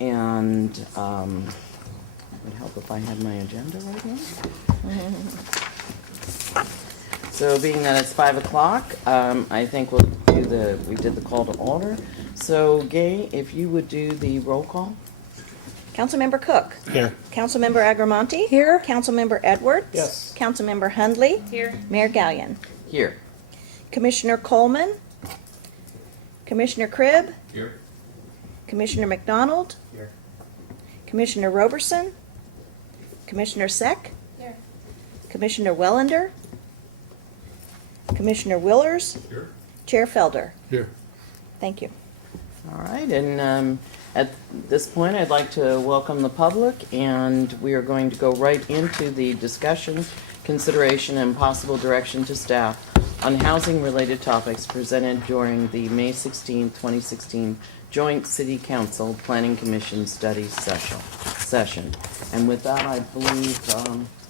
And it would help if I had my agenda right now. So being that it's 5 o'clock, I think we did the call to order. So Gay, if you would do the roll call. Councilmember Cook. Here. Councilmember Agramonte. Here. Councilmember Edwards. Yes. Councilmember Hundley. Here. Mayor Gallion. Here. Commissioner Coleman. Commissioner Cribb. Here. Commissioner McDonald. Here. Commissioner Roberson. Commissioner Seck. Here. Commissioner Wellender. Commissioner Willers. Here. Chair Felder. Here. Thank you. All right, and at this point, I'd like to welcome the public, and we are going to go right into the discussion, consideration, and possible direction to staff on housing-related topics presented during the May 16, 2016 Joint City Council Planning Commission Study session. And with that, I believe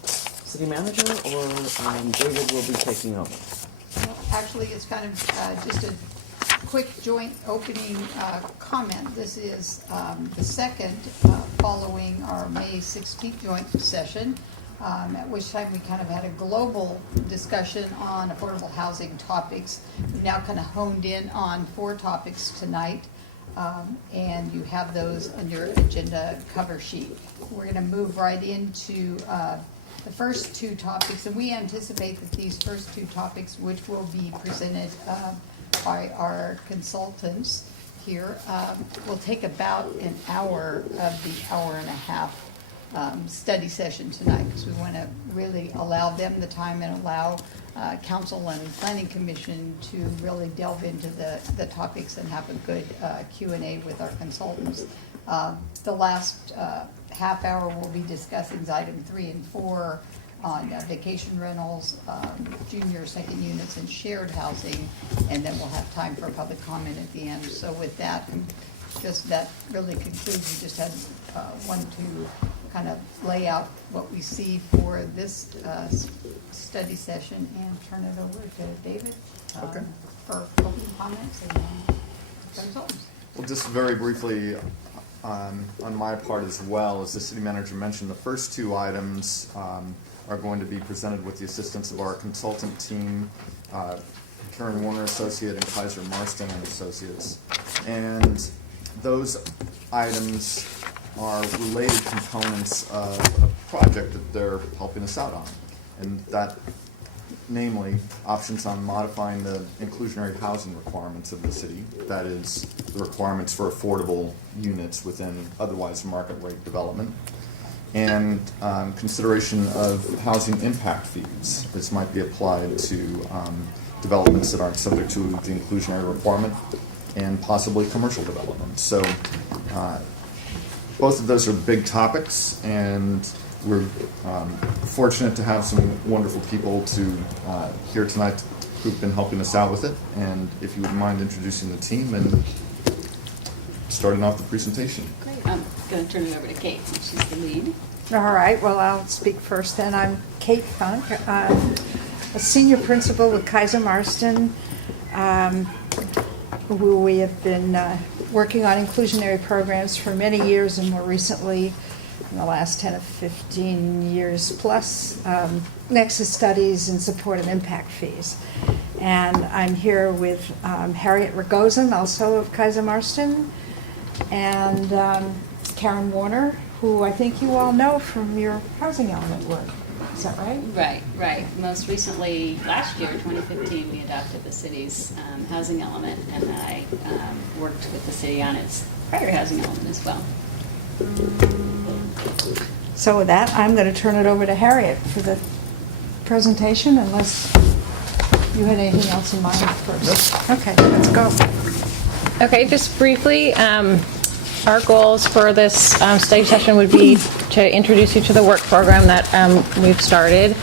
City Manager or David will be taking over. Well, actually, it's kind of just a quick joint opening comment. This is the second following our May 16th joint session, at which time we kind of had a global discussion on affordable housing topics. We now kind of honed in on 4 topics tonight, and you have those on your agenda cover sheet. We're going to move right into the first 2 topics, and we anticipate that these first 2 topics, which will be presented by our consultants here, will take about an hour of the hour and a half study session tonight, because we want to really allow them the time and allow council and planning commission to really delve into the topics and have a good Q&A with our consultants. The last half hour we'll be discussing item 3 and 4 on vacation rentals, junior second units, and shared housing, and then we'll have time for public comment at the end. So with that, just that really concludes. We just had one to kind of lay out what we see for this study session and turn it over to David for opening comments and consultants. Well, just very briefly on my part as well, as the city manager mentioned, the first 2 items are going to be presented with the assistance of our consultant team, Karen Warner Associate and Kaiser Marston and Associates. And those items are related components of a project that they're helping us out on. And that, namely, options on modifying the inclusionary housing requirements of the city. That is, the requirements for affordable units within otherwise market rate development. And consideration of housing impact fees. This might be applied to developments that aren't subject to the inclusionary requirement and possibly commercial development. So both of those are big topics, and we're fortunate to have some wonderful people here tonight who've been helping us out with it. And if you wouldn't mind introducing the team and starting off the presentation. Great. I'm going to turn it over to Kate, since she's the lead. All right, well, I'll speak first then. I'm Kate Funk. I'm a senior principal with Kaiser Marston, who we have been working on inclusionary programs for many years, and more recently, in the last 10 or 15 years plus, Nexus studies in support of impact fees. And I'm here with Harriet Rogozin, also of Kaiser Marston, and Karen Warner, who I think you all know from your housing element work. Is that right? Right. Most recently, last year, 2015, we adopted the city's housing element, and I worked with the city on its prior housing element as well. So with that, I'm going to turn it over to Harriet for the presentation, unless you had anything else in mind first. Okay, let's go. Okay, just briefly, our goals for this study session would be to introduce you to the work program that we've started,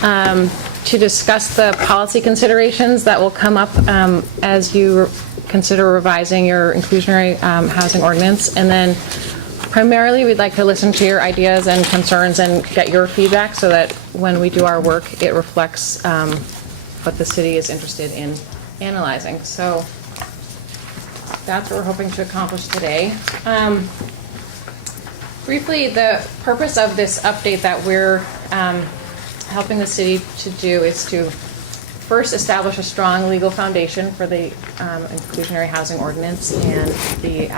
to discuss the policy considerations that will come up as you consider revising your inclusionary housing ordinance, and then primarily we'd like to listen to your ideas and concerns and get your feedback so that when we do our work it reflects what the city is interested in analyzing. So that's what we're hoping to accomplish today. briefly, the purpose of this update that we're helping the city to do is to first establish a strong legal foundation for the inclusionary housing ordinance and the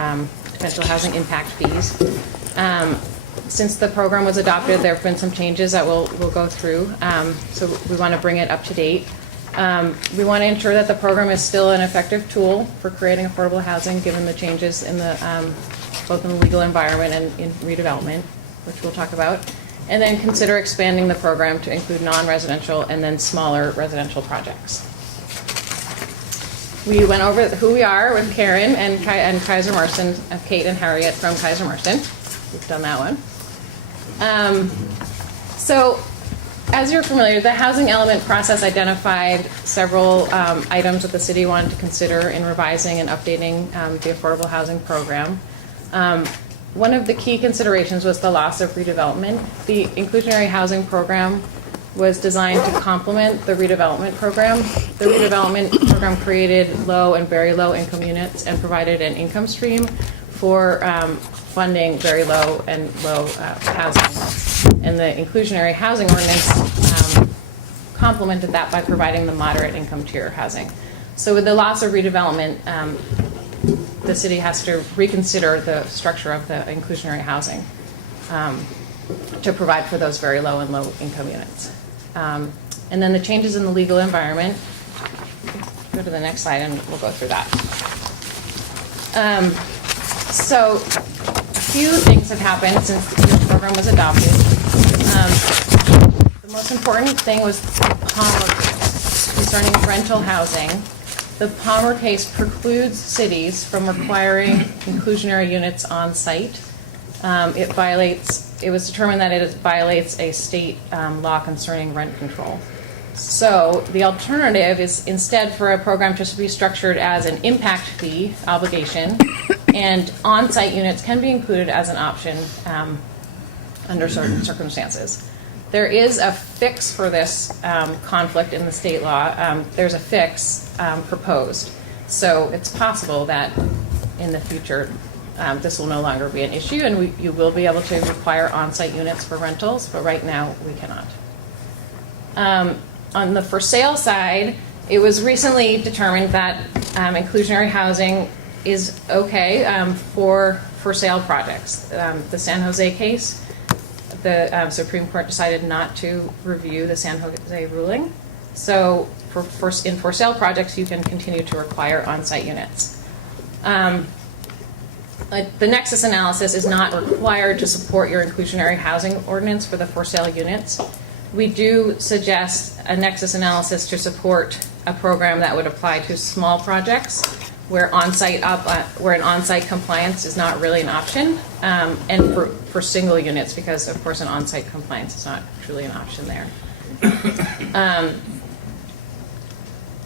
potential housing impact fees. Since the program was adopted, there have been some changes that we'll go through. So we want to bring it up to date. We want to ensure that the program is still an effective tool for creating affordable housing, given the changes in the both in the legal environment and in redevelopment, which we'll talk about. And then consider expanding the program to include non-residential and then smaller residential projects. We went over who we are with Karen and Kaiser Marston, Kate and Harriet from Kaiser Marston. We've done that one. So, as you're familiar, the housing element process identified several items that the city wanted to consider in revising and updating the affordable housing program. One of the key considerations was the loss of redevelopment. The inclusionary housing program was designed to complement the redevelopment program. The redevelopment program created low and very low income units and provided an income stream for funding very low and low housing. And the inclusionary housing ordinance complemented that by providing the moderate income tier housing. So with the loss of redevelopment, the city has to reconsider the structure of the inclusionary housing to provide for those very low and low income units. And then the changes in the legal environment. Go to the next slide and we'll go through that. So a few things have happened since the program was adopted. The most important thing was the Palmer case concerning rental housing. The Palmer case precludes cities from requiring inclusionary units on site. It was determined that it violates a state law concerning rent control. So the alternative is instead for a program just to be structured as an impact fee obligation, and on-site units can be included as an option under certain circumstances. There is a fix for this conflict in the state law. There's a fix proposed. So it's possible that in the future this will no longer be an issue, and you will be able to require on-site units for rentals, but right now we cannot. On the for sale side, it was recently determined that inclusionary housing is okay for sale projects. The San Jose case, the Supreme Court decided not to review the San Jose ruling. So in for sale projects, you can continue to require on-site units. The Nexus analysis is not required to support your inclusionary housing ordinance for the for sale units. We do suggest a Nexus analysis to support a program that would apply to small projects where an on-site compliance is not really an option, and for single units, because of course an on-site compliance is not truly an option there.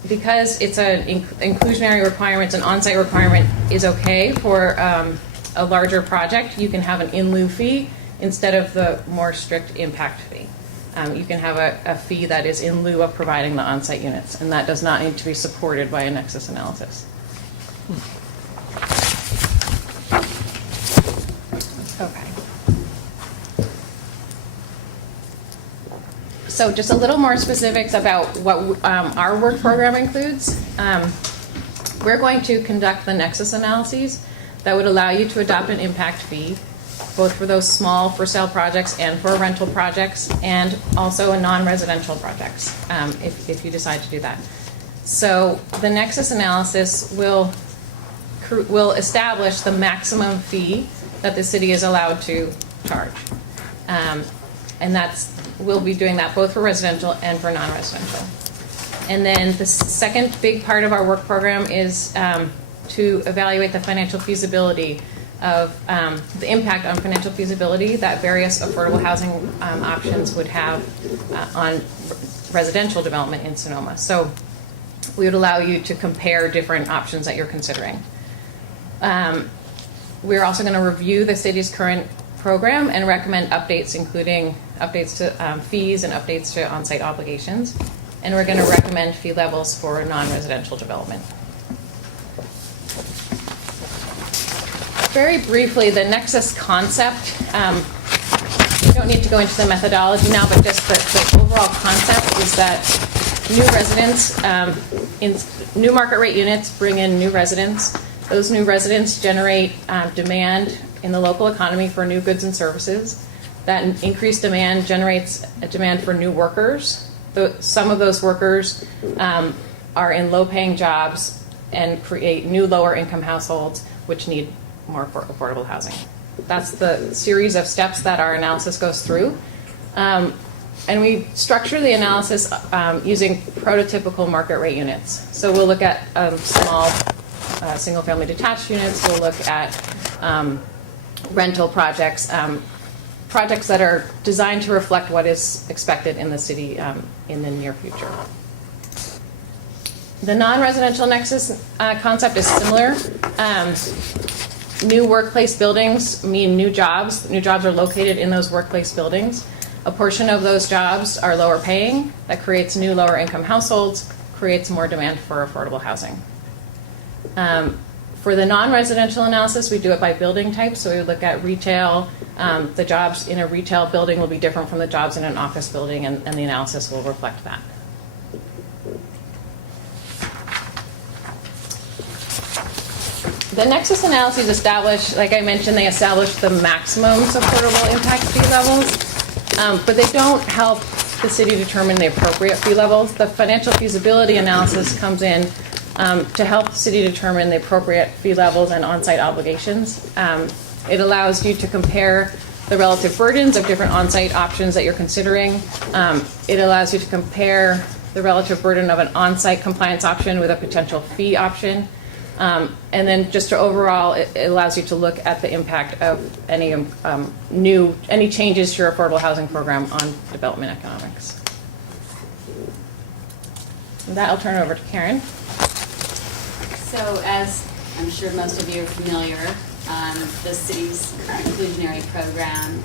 Because it's an inclusionary requirement, an on-site requirement is okay for a larger project, you can have an in lieu fee instead of the more strict impact fee. You can have a fee that is in lieu of providing the on-site units, and that does not need to be supported by a Nexus analysis. Okay. So just a little more specifics about what our work program includes. We're going to conduct the Nexus analyses that would allow you to adopt an impact fee, both for those small for sale projects and for rental projects, and also in non-residential projects, if you decide to do that. So the Nexus analysis will establish the maximum fee that the city is allowed to charge. And we'll be doing that both for residential and for non-residential. And then the second big part of our work program is to evaluate the financial feasibility of the impact on financial feasibility that various affordable housing options would have on residential development in Sonoma. So we would allow you to compare different options that you're considering. We're also going to review the city's current program and recommend updates, including updates to fees and updates to on-site obligations. And we're going to recommend fee levels for non-residential development. very briefly, the Nexus concept, we don't need to go into the methodology now, but just the overall concept is that new residents, in new market rate units bring in new residents. Those new residents generate demand in the local economy for new goods and services. That increased demand generates a demand for new workers. Some of those workers are in low-paying jobs and create new lower-income households which need more affordable housing. That's the series of steps that our analysis goes through. And we structure the analysis using prototypical market rate units. So we'll look at small single-family detached units. We'll look at rental projects, projects that are designed to reflect what is expected in the city in the near future. The non-residential nexus concept is similar. New workplace buildings mean new jobs. New jobs are located in those workplace buildings. A portion of those jobs are lower paying. That creates new lower income households, creates more demand for affordable housing. For the non-residential analysis, we do it by building type. So we would look at retail. The jobs in a retail building will be different from the jobs in an office building, and the analysis will reflect that. The Nexus analyses establish, like I mentioned, they establish the maximum supportable impact fee levels, but they don't help the city determine the appropriate fee levels. The financial feasibility analysis comes in to help the city determine the appropriate fee levels and on-site obligations. It allows you to compare the relative burdens of different on-site options that you're considering. It allows you to compare the relative burden of an on-site compliance option with a potential fee option. And then just to overall, it allows you to look at the impact of any any changes to your affordable housing program on development economics. With that, I'll turn it over to Karen. So as I'm sure most of you are familiar, the city's current inclusionary program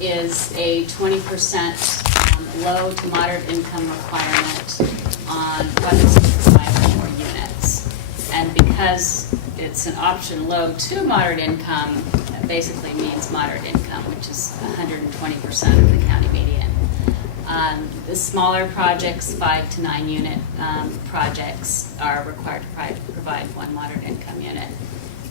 is a 20% low to moderate income requirement on projects that provide 5 or more units. And because it's an option low to moderate income, that basically means moderate income, which is 120% of the county median. The smaller projects, 5 to 9 unit projects, are required to provide 1 moderate income unit.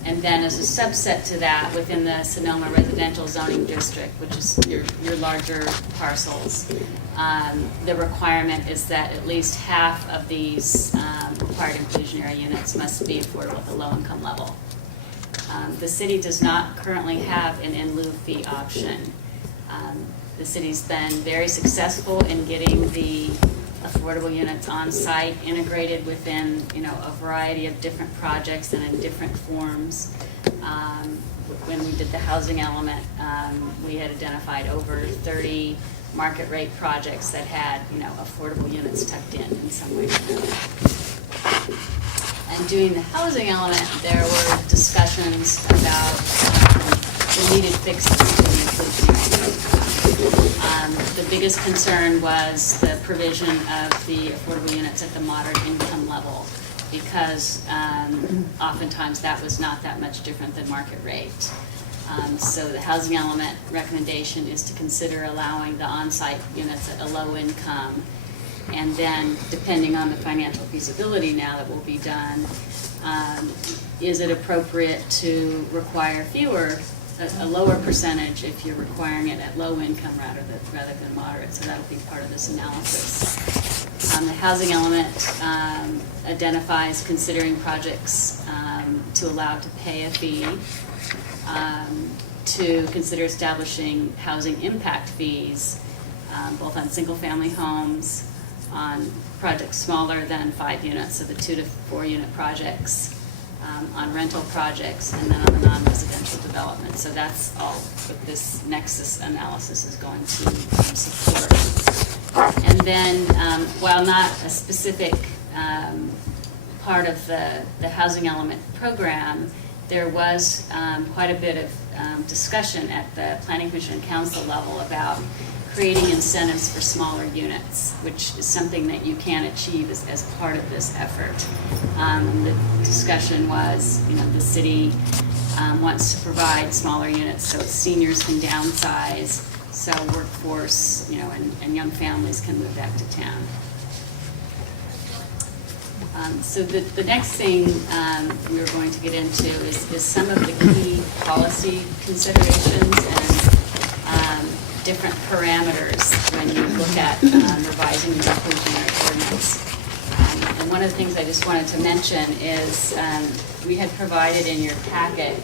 And then as a subset to that, within the Sonoma Residential Zoning District, which is your larger parcels, the requirement is that at least half of these required inclusionary units must be affordable at the low income level. The city does not currently have an in lieu fee option. The city's been very successful in getting the affordable units on site, integrated within a variety of different projects and in different forms. When we did the housing element, we had identified over 30 market rate projects that had affordable units tucked in some way or another. And doing the housing element, there were discussions about the needed fixes to the inclusionary program. The biggest concern was the provision of the affordable units at the moderate income level, because oftentimes that was not that much different than market rate. So the housing element recommendation is to consider allowing the on-site units at a low income, and then depending on the financial feasibility now that will be done, is it appropriate to require a lower percentage if you're requiring it at low income rather than moderate? So that'll be part of this analysis. The housing element identifies considering projects to allow to pay a fee, to consider establishing housing impact fees, both on single-family homes, on projects smaller than 5 units, so the 2 to 4 unit projects, on rental projects, and then on the non-residential development. So that's all what this Nexus analysis is going to support. And then, while not a specific part of the housing element program, there was quite a bit of discussion at the Planning Commission and Council level about creating incentives for smaller units, which is something that you can achieve as part of this effort. The discussion was, the city wants to provide smaller units so seniors can downsize, so workforce, and young families can move back to town. So the next thing we were going to get into is some of the key policy considerations and different parameters when you look at revising the inclusionary ordinance. And one of the things I just wanted to mention is we had provided in your packet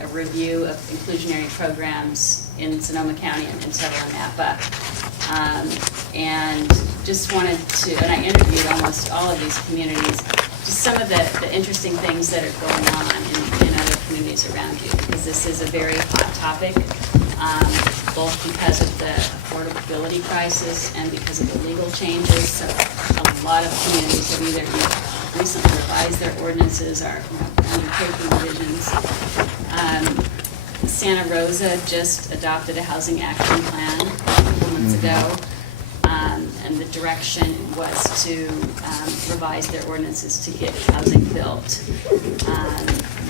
a review of inclusionary programs in Sonoma County and several in Napa. And just wanted to, and I interviewed almost all of these communities, just some of the interesting things that are going on in other communities around you, because this is a very hot topic, both because of the affordability crisis and because of the legal changes. So a lot of communities have either recently revised their ordinances or undertaking revisions. Santa Rosa just adopted a housing action plan a couple months ago. And the direction was to revise their ordinances to get housing built.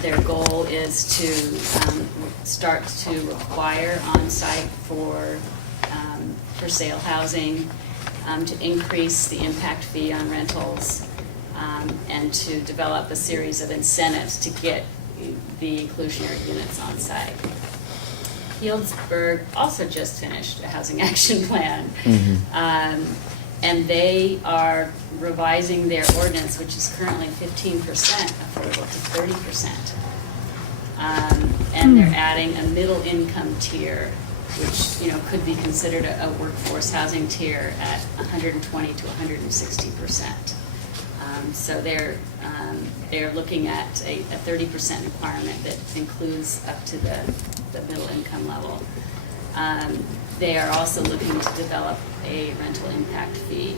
Their goal is to start to require on-site for sale housing, to increase the impact fee on rentals, and to develop a series of incentives to get the inclusionary units on site. Healdsburg also just finished a housing action plan. And they are revising their ordinance, which is currently 15% affordable, to 30%. And they're adding a middle income tier, which could be considered a workforce housing tier at 120 to 160%. So they're looking at a 30% requirement that includes up to the middle income level. They are also looking to develop a rental impact fee.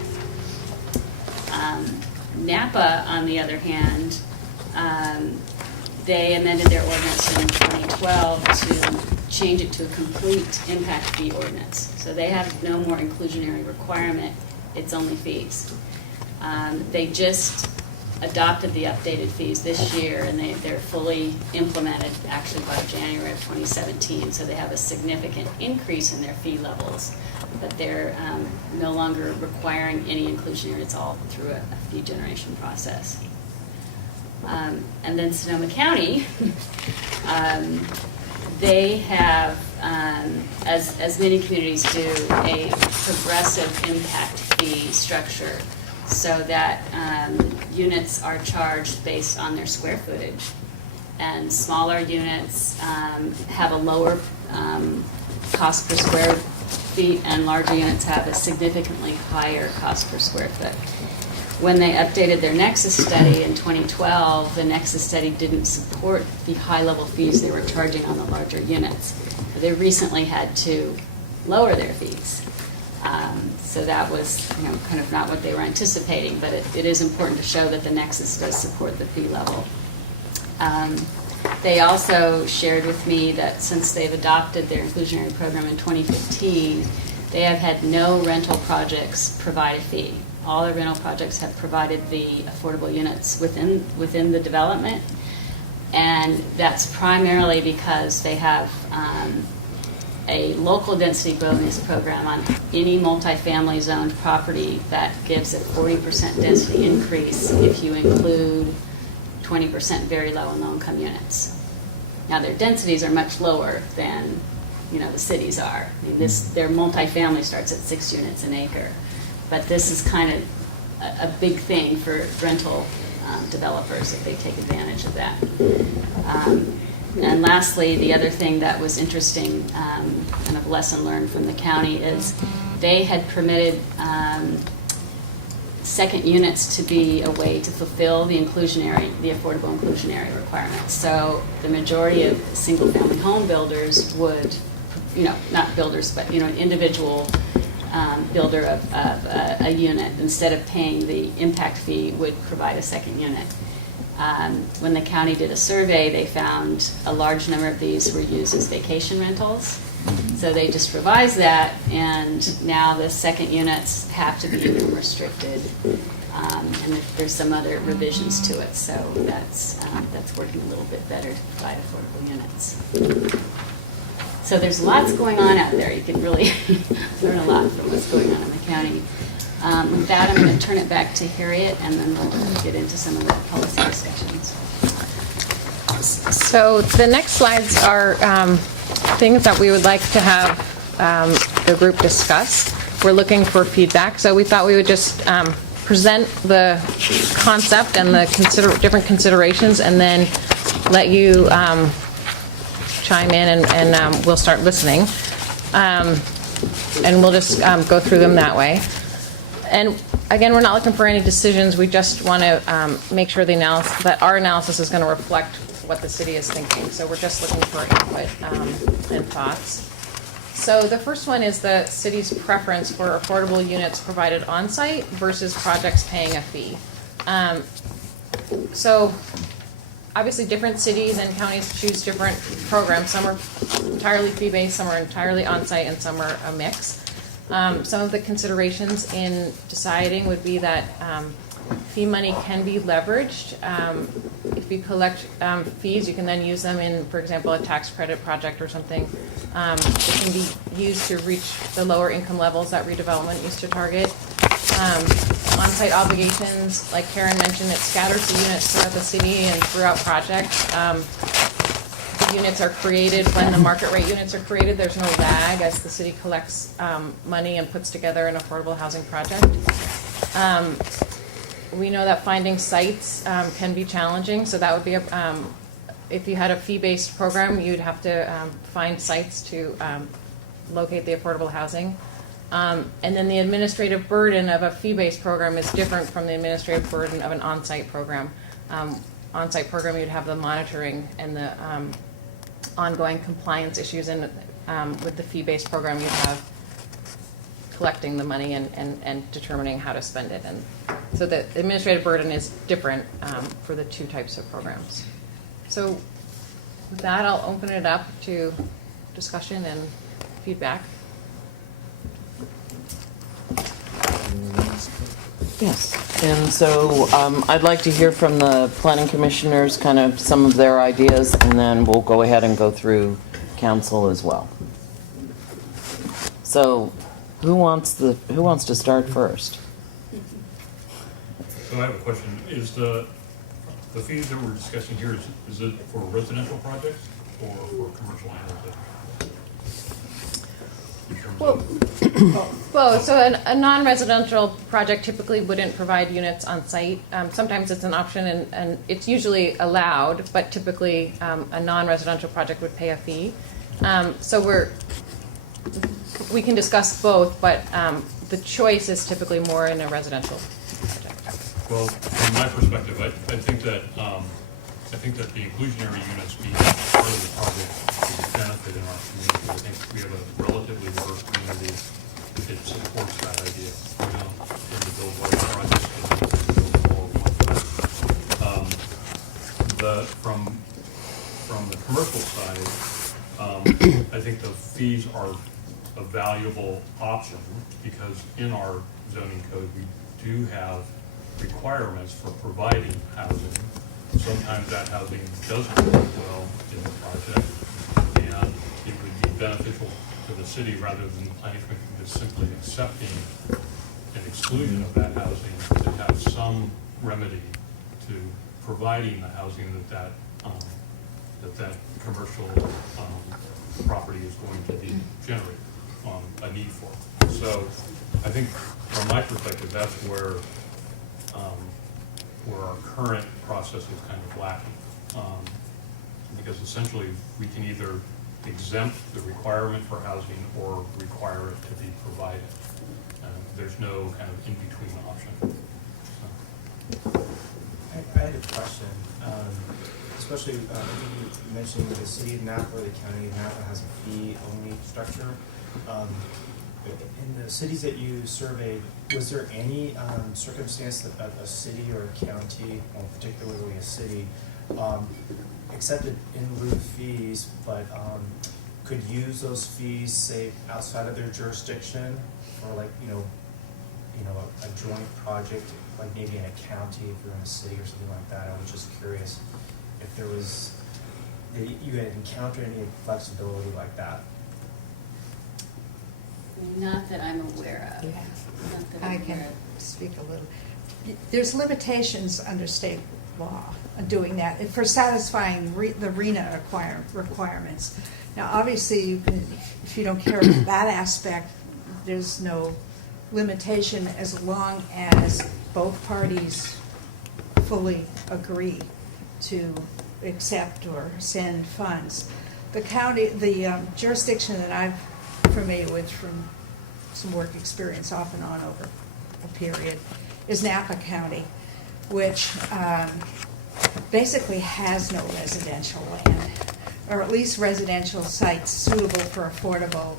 Napa, on the other hand, they amended their ordinance in 2012 to change it to a complete impact fee ordinance. So they have no more inclusionary requirement, it's only fees. They just adopted the updated fees this year, and they're fully implemented actually by January of 2017, so they have a significant increase in their fee levels, but they're no longer requiring any inclusionary. It's all through a fee generation process. And then Sonoma County, they have, as many communities do, a progressive impact fee structure, so that units are charged based on their square footage. And smaller units have a lower cost per square feet, and larger units have a significantly higher cost per square foot. When they updated their Nexus study in 2012, the Nexus study didn't support the high-level fees they were charging on the larger units. They recently had to lower their fees. So that was kind of not what they were anticipating, but it is important to show that the Nexus does support the fee level. They also shared with me that since they've adopted their inclusionary program in 2015, they have had no rental projects provide a fee. All the rental projects have provided the affordable units within the development, and that's primarily because they have a local density bonus program on any multifamily zoned property that gives a 40% density increase if you include 20% very low and low income units. Now their densities are much lower than the cities are. I mean, their multifamily starts at 6 units an acre, but this is kind of a big thing for rental developers if they take advantage of that. And lastly, the other thing that was interesting, kind of lesson learned from the county, is they had permitted second units to be a way to fulfill the affordable inclusionary requirements. So the majority of single-family home builders would, not builders, but an individual builder of a unit, instead of paying the impact fee, would provide a second unit. When the county did a survey, they found a large number of these were used as vacation rentals. So they just revised that, and now the second units have to be income restricted. And there's some other revisions to it, so that's working a little bit better to provide affordable units. So there's lots going on out there. You can really learn a lot from what's going on in the county. With that, I'm going to turn it back to Harriet, and then we'll get into some of the policy discussions. So the next slides are things that we would like to have the group discuss. We're looking for feedback, so we thought we would just present the concept and the different considerations, and then let you chime in, and we'll start listening. And we'll just go through them that way. And again, we're not looking for any decisions. We just want to make sure that our analysis is going to reflect what the city is thinking. So we're just looking for input and thoughts. So the first one is the city's preference for affordable units provided on-site versus projects paying a fee. So obviously different cities and counties choose different programs. Some are entirely fee-based, some are entirely on-site, and some are a mix. Some of the considerations in deciding would be that fee money can be leveraged. If you collect fees, you can then use them in, for example, a tax credit project or something. It can be used to reach the lower income levels that redevelopment used to target. On-site obligations, like Karen mentioned, it scatters the units throughout the city and throughout projects. The units are created when the market rate units are created. There's no lag as the city collects money and puts together an affordable housing project. We know that finding sites can be challenging, so that would be if you had a fee-based program, you'd have to find sites to locate the affordable housing. And then the administrative burden of a fee-based program is different from the administrative burden of an on-site program. On-site program, you'd have the monitoring and the ongoing compliance issues, and with the fee-based program, you'd have collecting the money and determining how to spend it. And so the administrative burden is different for the two types of programs. So with that, I'll open it up to discussion and feedback. Yes, and so I'd like to hear from the planning commissioners, kind of some of their ideas, and then we'll go ahead and go through council as well. So, who wants to start first? So I have a question. Is the fees that we're discussing here, is it for residential projects or for commercial and residential? Well, so a non-residential project typically wouldn't provide units on site. Sometimes it's an option, and it's usually allowed, but typically a non-residential project would pay a fee. So we can discuss both, but the choice is typically more in a residential project. Well, from my perspective, I think that the inclusionary units being part of the project is a benefit in our community. I think we have a relatively diverse community. It supports that idea. We don't tend to build large projects, but we build all of them. From the commercial side, I think the fees are a valuable option because in our zoning code we do have requirements for providing housing. Sometimes that housing doesn't work well in the project, and it would be beneficial to the city rather than the planning commission just simply accepting an exclusion of that housing to have some remedy to providing the housing that commercial property is going to generate a need for. So I think from my perspective, that's where our current process is kind of lacking. Because essentially we can either exempt the requirement for housing or require it to be provided. There's no kind of in-between option. I had a question, especially you mentioned the city of Napa or the county of Napa has a fee-only structure. In the cities that you surveyed, was there any circumstance that a city or a county, well, particularly a city, accepted in lieu fees, but could use those fees, say, outside of their jurisdiction, or like, you know, a joint project, like maybe in a county, if you're in a city or something like that. I was just curious if there was, that you had encountered any flexibility like that. Not that I'm aware of. Yeah. Not that I I'm can aware of. speak a little. There's limitations under state law on doing that, and for satisfying the RENA requirements. Now, obviously, you can, if you don't care about that aspect, there's no limitation as long as both parties fully agree to accept or send funds. The county, the jurisdiction that I'm familiar with from some work experience off and on over a period is Napa County, which basically has no residential land, or at least residential sites suitable for affordable,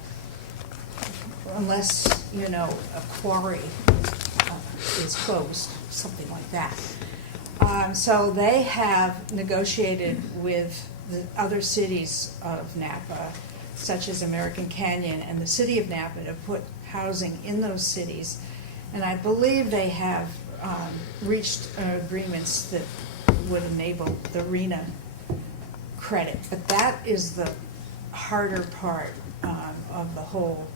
unless, you know, a quarry is closed, something like that. So they have negotiated with the other cities of Napa, such as American Canyon and the city of Napa, to put housing in those cities. And I believe they have reached agreements that would enable the RENA credit. But that is the harder part of the whole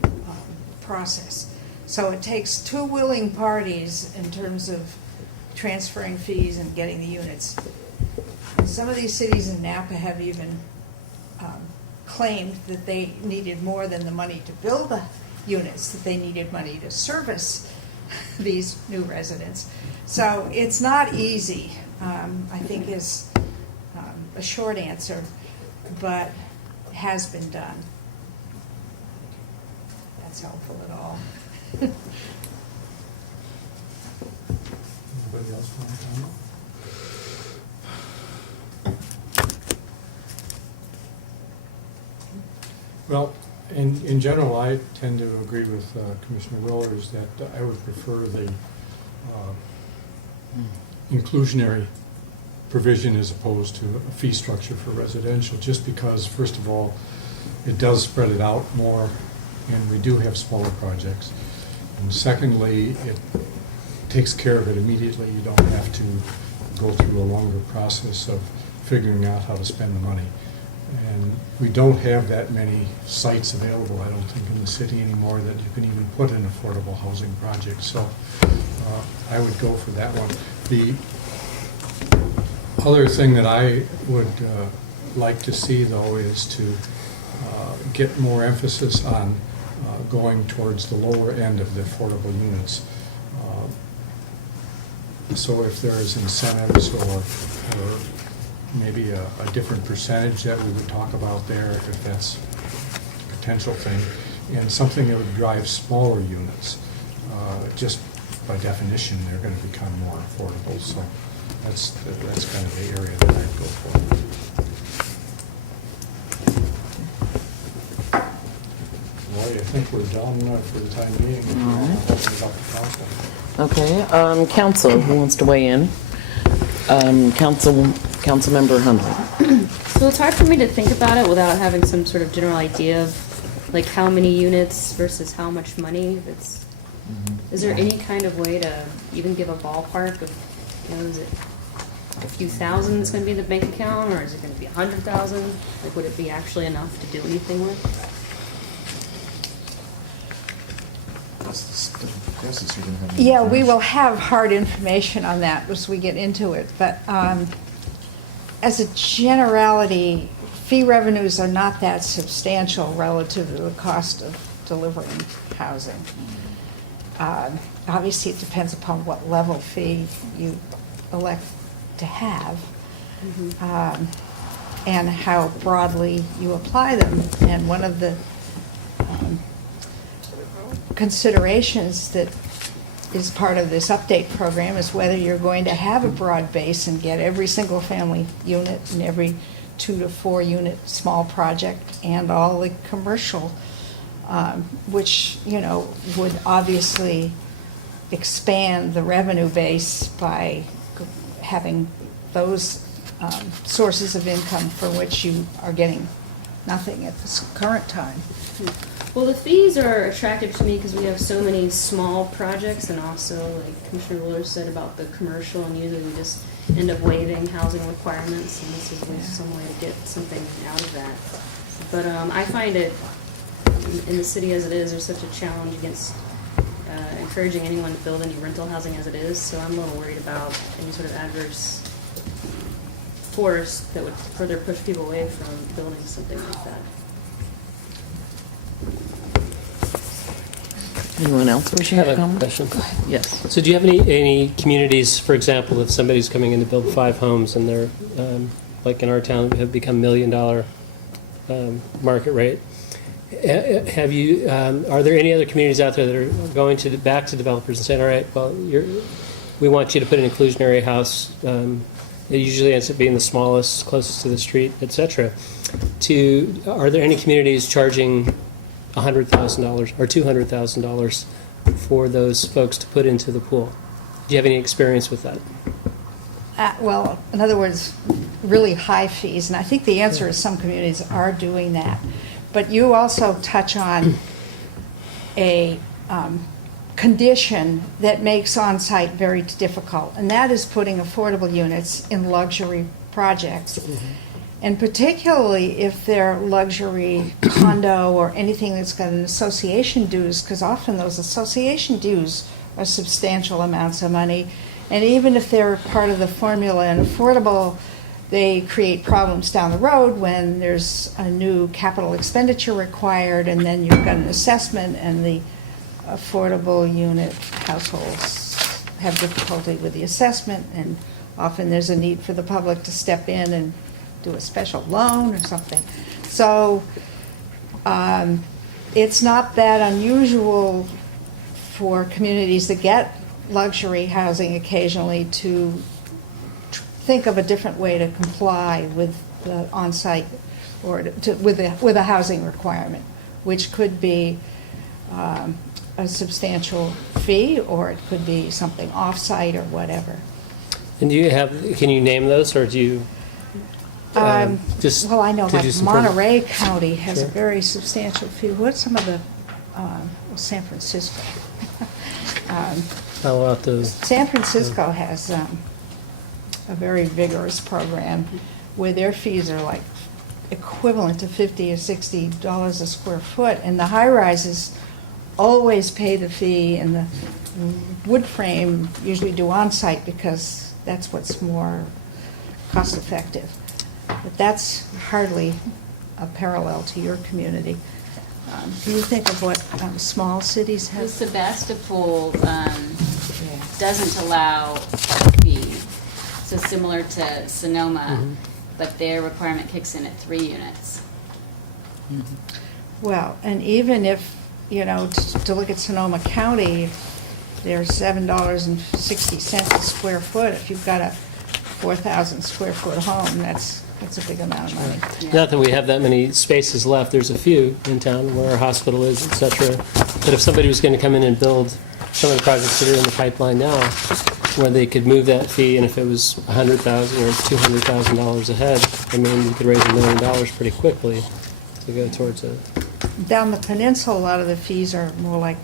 process. So it takes two willing parties in terms of transferring fees and getting the units. Some of these cities in Napa have even claimed that they needed more than the money to build the units, that they needed money to service these new residents. So it's not easy, I think is a short answer, but has been done. That's helpful at all. Anybody else want to comment? Well, in general, I tend to agree with Commissioner Willers that I would prefer the inclusionary provision as opposed to a fee structure for residential, just because, first of all, it does spread it out more, and we do have smaller projects. And secondly, it takes care of it immediately. You don't have to go through a longer process of figuring out how to spend the money. And we don't have that many sites available, I don't think, in the city anymore that you can even put in affordable housing projects. So I would go for that one. The other thing that I would like to see, though, is to get more emphasis on going towards the lower end of the affordable units. So if there's incentives or maybe a different percentage that we would talk about there, if that's a potential thing, and something that would drive smaller units. Just by definition, they're going to become more affordable. So that's kind of the area that I'd go for. Well, I think we're done for the time being. All right. Open it up to council. Okay, council, who wants to weigh in? Councilmember Hundley. So it's hard for me to think about it without having some sort of general idea of like how many units versus how much money. Is there any kind of way to even give a ballpark of, you know, is it a few thousand that's going to be in the bank account, or is it going to be 100,000? Like, would it be actually enough to do anything with? Yeah, we will have hard information on that as we get into it, but as a generality, fee revenues are not that substantial relative to the cost of delivering housing. Obviously, it depends upon what level fee you elect to have, and how broadly you apply them. And one of the considerations that is part of this update program is whether you're going to have a broad base and get every single family unit and every 2 to 4 unit small project and all the commercial, which, you know, would obviously expand the revenue base by having those sources of income for which you are getting nothing at this current time. Well, the fees are attractive to me because we have so many small projects, and also, like Commissioner Willer said about the commercial, and usually we just end up waiving housing requirements, and this is some way to get something out of that. But I find it, in the city as it is, there's such a challenge against encouraging anyone to build any rental housing as it is, so I'm a little worried about any sort of adverse force that would further push people away from building something like that. Anyone else wish I to have a comment? question. Yes. So do you have any communities, for example, if somebody's coming in to build 5 homes and they're, like in our town, have become $1 million market rate, have you, are there any other communities out there that are going back to developers and saying, all right, well, we want you to put an inclusionary house, it usually ends up being the smallest, closest to the street, et cetera. Are there any communities charging $100,000 or $200,000 for those folks to put into the pool? Do you have any experience with that? Well, in other words, really high fees, and I think the answer is some communities are doing that. But you also touch on a condition that makes on-site very difficult, and that is putting affordable units in luxury projects. And particularly if they're luxury condo or anything that's got an association dues, because often those association dues are substantial amounts of money. And even if they're part of the formula and affordable, they create problems down the road when there's a new capital expenditure required, and then you've got an assessment, and the affordable unit households have difficulty with the assessment, and often there's a need for the public to step in and do a special loan or something. So it's not that unusual for communities that get luxury housing occasionally to think of a different way to comply with the on-site or with a housing requirement, which could be a substantial fee, or it could be something off-site or whatever. And can you name those, or do you just Well, I know to do like some Monterey County has a Sure. very substantial fee. What's some of the, San Francisco? Palo Alto? San Francisco has a very vigorous program where their fees are like equivalent to $50 or $60 a square foot, and the high-rises always pay the fee, and the wood frame usually do on-site because that's what's more cost-effective. But that's hardly a parallel to your community. Do you think of what small cities The have? Sebastopol doesn't allow a fee, so similar to Sonoma, but their requirement kicks in at 3 units. Well, and even if, to look at Sonoma County, they're $7.60 a square foot. If you've got a 4,000 square foot home, that's a big amount of money. Not that we have that many spaces left. There's a few in town where our hospital is, et cetera. But if somebody was going to come in and build some of the projects that are in the pipeline now, where they could move that fee, and if it was $100,000 or $200,000 a head, I mean, you could raise $1 million pretty quickly to go towards it. Down the peninsula, a lot of the fees are more like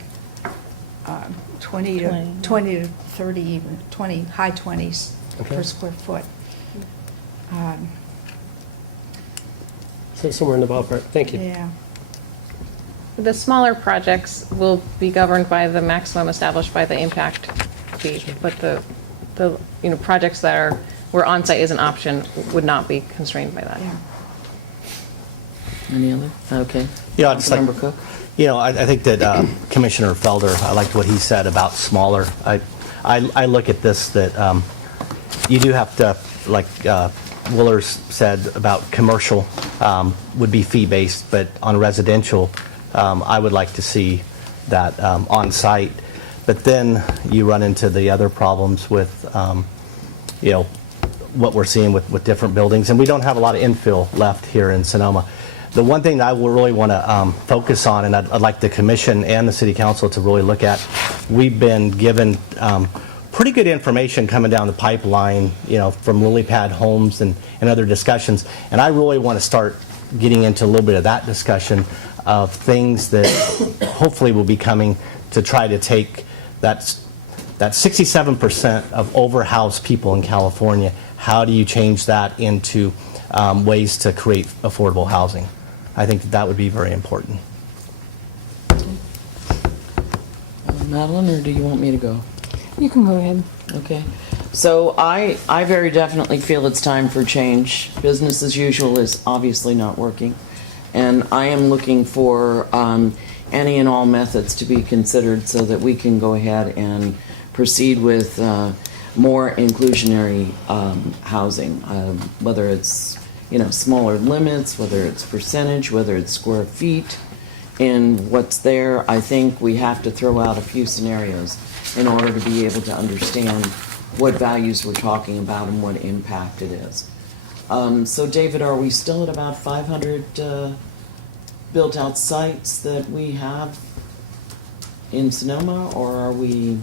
20 to 30, even 20, high 20s Okay. per square foot. So somewhere in the ballpark. Thank you. Yeah. The smaller projects will be governed by the maximum established by the impact fee, but the projects that are where on-site is an option would not be constrained by that. Yeah. Any other? Okay. Yeah, I'd just like, Councilmember Cook? I think that Commissioner Felder, I liked what he said about smaller. I look at this that you do have to, like Willers said about commercial would be fee-based, but on residential, I would like to see that on-site. But then you run into the other problems with, what we're seeing with different buildings, and we don't have a lot of infill left here in Sonoma. The one thing that I will really want to focus on, and I'd like the commission and the city council to really look at, we've been given pretty good information coming down the pipeline, from lily pad homes and other discussions, and I really want to start getting into a little bit of that discussion of things that hopefully will be coming to try to take that 67% of overhoused people in California. How do you change that into ways to create affordable housing? I think that would be very important. Madeline, or do you want me to go? You can go ahead. Okay. So I very definitely feel it's time for change. Business as usual is obviously not working. And I am looking for any and all methods to be considered so that we can go ahead and proceed with more inclusionary housing, whether it's, smaller limits, whether it's percentage, whether it's square feet. And what's there, I think we have to throw out a few scenarios in order to be able to understand what values we're talking about and what impact it is. So David, are we still at about 500 built-out sites that we have in Sonoma, or are we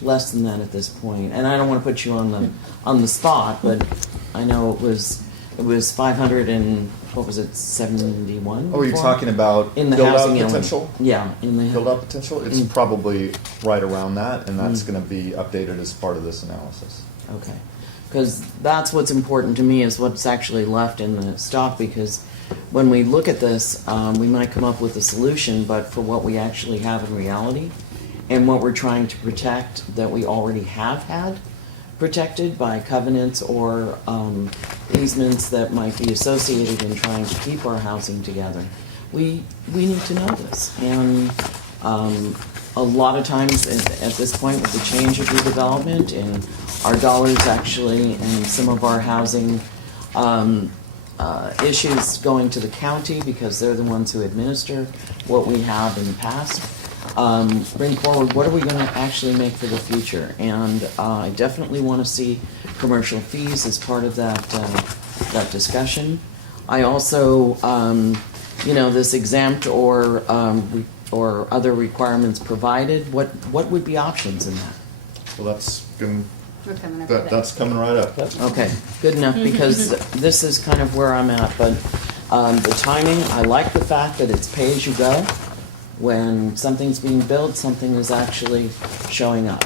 less than that at this point? And I don't want to put you on the spot, but I know it was 500 and what was it, 71? Oh, you're talking about in the build-out housing element. potential? Yeah, in the Build-out potential? It's Mm. probably right around that, and that's going to be updated as part of this analysis. Okay, because that's what's important to me, is what's actually left in the stock, because when we look at this, we might come up with a solution, but for what we actually have in reality and what we're trying to protect that we already have had protected by covenants or easements that might be associated in trying to keep our housing together. We need to know this. And a lot of times at this point with the change of redevelopment and our dollars actually and some of our housing issues going to the county because they're the ones who administer what we have in the past, bring forward what are we going to actually make for the future. And I definitely want to see commercial fees as part of that discussion. I also, this exempt or other requirements provided, what would be options in that? Well, that's going We're coming up with that. that's coming right up. Okay, good enough, because this is kind of where I'm at, but the timing, I like the fact that it's pay-as-you-go. When something's being built, something is actually showing up.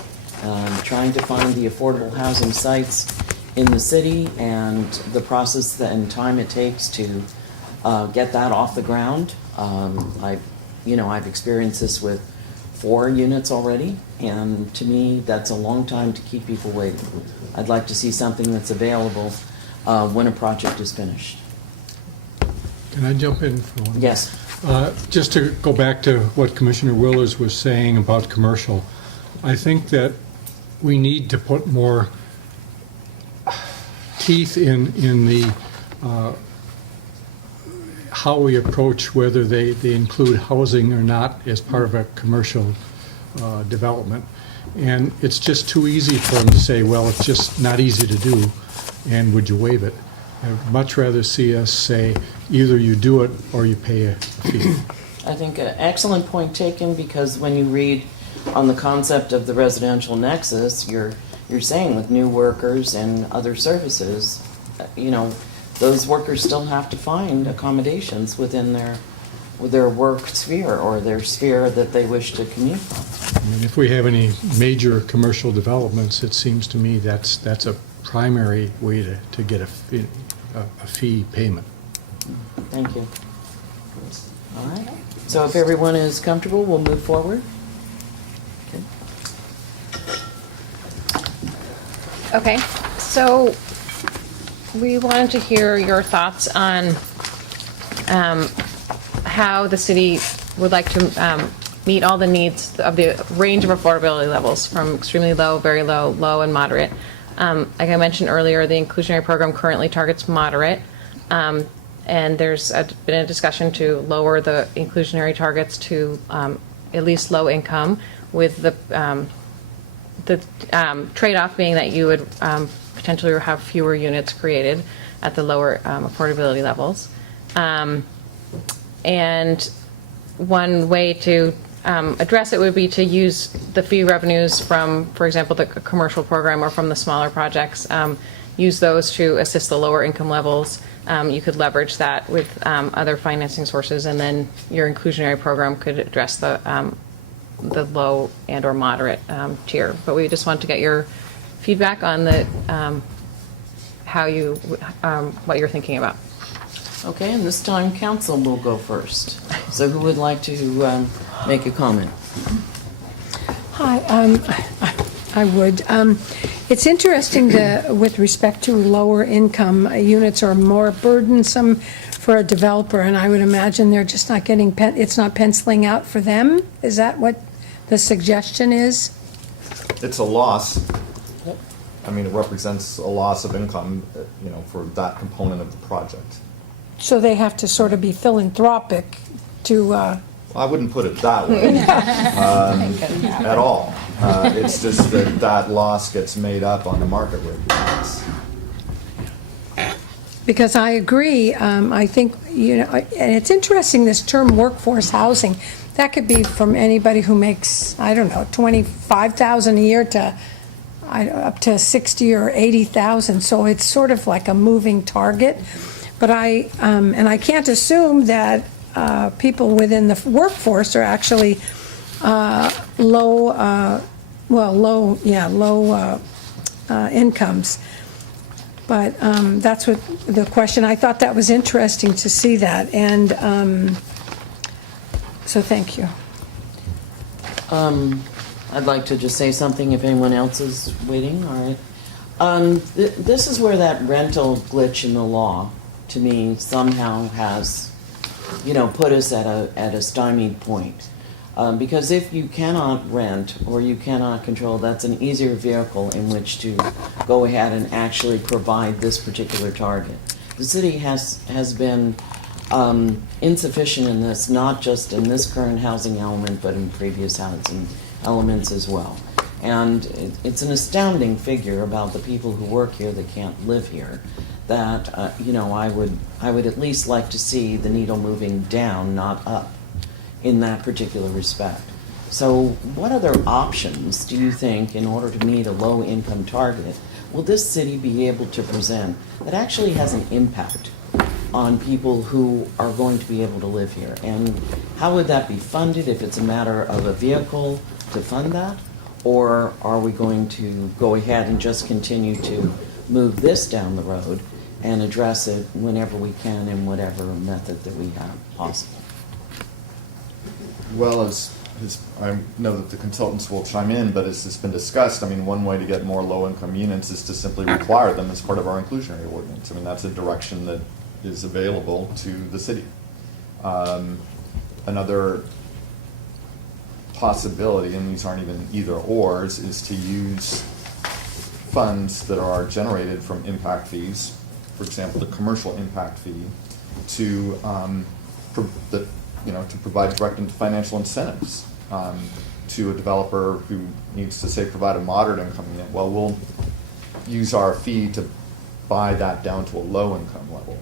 Trying to find the affordable housing sites in the city and the process and time it takes to get that off the ground. I've experienced this with 4 units already, and to me, that's a long time to keep people waiting. I'd like to see something that's available when a project is finished. Can I jump in for one? Yes. Just to go back to what Commissioner Willers was saying about commercial, I think that we need to put more teeth in the how we approach whether they include housing or not as part of a commercial development. And it's just too easy for them to say, well, it's just not easy to do, and would you waive it? I'd much rather see us say, either you do it or you pay a fee. I think an excellent point taken, because when you read on the concept of the residential nexus, you're saying with new workers and other services, those workers still have to find accommodations within their work sphere or their sphere that they wish to commute from. I mean, if we have any major commercial developments, it seems to me that's a primary way to get a fee payment. Thank you. All right. So if everyone is comfortable, we'll move forward. Okay, so we wanted to hear your thoughts on how the city would like to meet all the needs of the range of affordability levels, from extremely low, very low, low, and moderate. Like I mentioned earlier, the inclusionary program currently targets moderate, and there's been a discussion to lower the inclusionary targets to at least low income, with the trade-off being that you would potentially have fewer units created at the lower affordability levels. And one way to address it would be to use the fee revenues from, for example, the commercial program or from the smaller projects use those to assist the lower income levels. You could leverage that with other financing sources, and then your inclusionary program could address the low and or moderate tier. But we just want to get your feedback on the how you what you're thinking about. Okay, and this time council will go first. So who would like to make a comment? Hi, I would. It's interesting with respect to lower income units are more burdensome for a developer, and I would imagine they're just not getting, it's not penciling out for them? Is that what the suggestion is? It's a loss. I mean, it represents a loss of income, for that component of the project. So they have to sort of be philanthropic to, I wouldn't put it that way at all. It's just that loss gets made up on the market rate basis. because I agree. I think, and it's interesting, this term workforce housing, that could be from anybody who makes, I don't know, $25,000 a year to up to 60 or 80,000. So it's sort of like a moving target. But and I can't assume that people within the workforce are actually low incomes. But that's what the question. I thought that was interesting to see that, and so thank you. I'd like to just say something if anyone else is waiting. All right. This is where that rental glitch in the law, to me, somehow has, put us at a stymied point. Because if you cannot rent or you cannot control, that's an easier vehicle in which to go ahead and actually provide this particular target. The city has been insufficient in this, not just in this current housing element, but in previous housing elements as well. And it's an astounding figure about the people who work here that can't live here, that I would at least like to see the needle moving down, not up, in that particular respect. So what other options do you think, in order to meet a low income target, will this city be able to present that actually has an impact on people who are going to be able to live here? And how would that be funded, if it's a matter of a vehicle to fund that? Or are we going to go ahead and just continue to move this down the road and address it whenever we can in whatever method that we have possible? Well, as I know that the consultants will chime in, but as has been discussed, one way to get more low-income units is to simply require them as part of our inclusionary ordinance. That's a direction that is available to the city. Another possibility, and these aren't even either-ors, is to use funds that are generated from impact fees, for example, the commercial impact fee, to provide direct financial incentives to a developer who needs to, say, provide a moderate income unit. Well, we'll use our fee to buy that down to a low income level.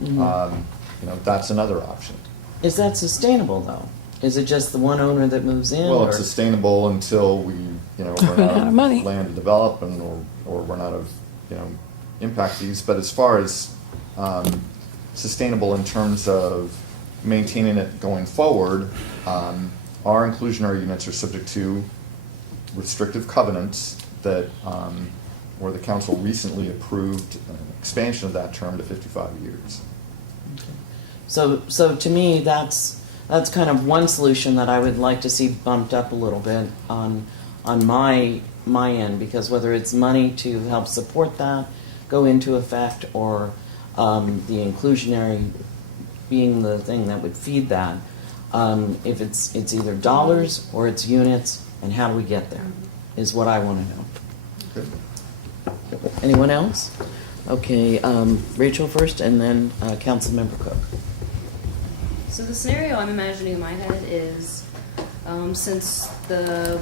Mm-hmm. That's another option. Is that sustainable, though? Is it just the one owner that moves in? Well, or? it's sustainable until we, run out of money. land to develop, or run out of, impact fees. But as far as sustainable in terms of maintaining it going forward, our inclusionary units are subject to restrictive covenants that, where the council recently approved an expansion of that term to 55 years. Okay. So to me, that's kind of one solution that I would like to see bumped up a little bit on my end, because whether it's money to help support that go into effect, or the inclusionary being the thing that would feed that, if it's either dollars or it's units, and how do we get there, is what I want to know. Okay. Anyone else? Okay, Rachel first, and then Councilmember Cook. So the scenario I'm imagining in my head is, since the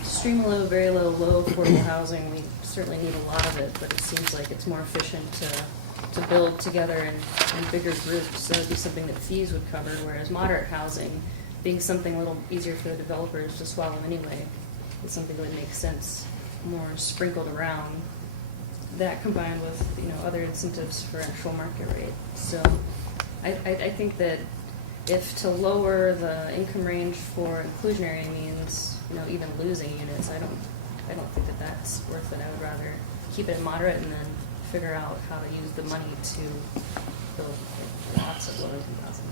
extreme low, very low, low affordable housing, we certainly need a lot of it, but it seems like it's more efficient to build together in bigger groups. So it'd be something that fees would cover, whereas moderate housing, being something a little easier for the developers to swallow anyway, is something that would make sense more sprinkled around. that combined with, other incentives for actual market rate. So I think that if to lower the income range for inclusionary means, even losing units, I don't think that that's worth it. I would rather keep it moderate and then figure out how to use the money to build lots of low-income housing.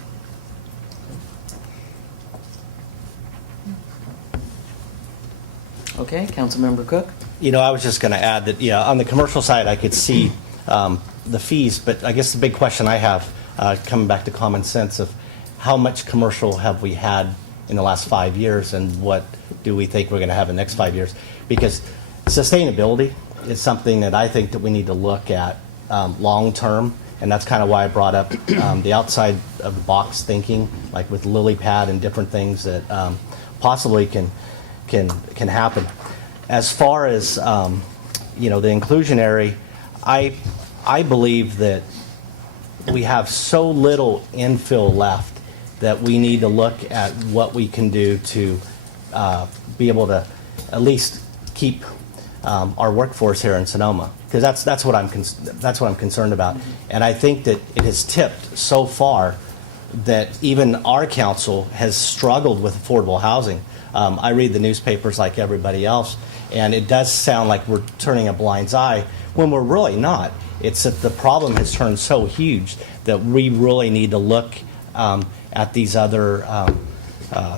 Okay, Councilmember Cook? I was just going to add that, on the commercial side, I could see the fees, but I guess the big question I have, coming back to common sense, of how much commercial have we had in the last 5 years, and what do we think we're going to have in the next 5 years? Because sustainability is something that I think that we need to look at long-term, and that's kind of why I brought up the outside of the box thinking, like with lily pad and different things that possibly can happen. As far as the inclusionary, I believe that we have so little infill left that we need to look at what we can do to be able to at least keep our workforce here in Sonoma, because that's what I'm concerned about. And I think that it has tipped so far that even our council has struggled with affordable housing. I read the newspapers like everybody else, and it does sound like we're turning a blind eye when we're really not. It's that the problem has turned so huge that we really need to look at these other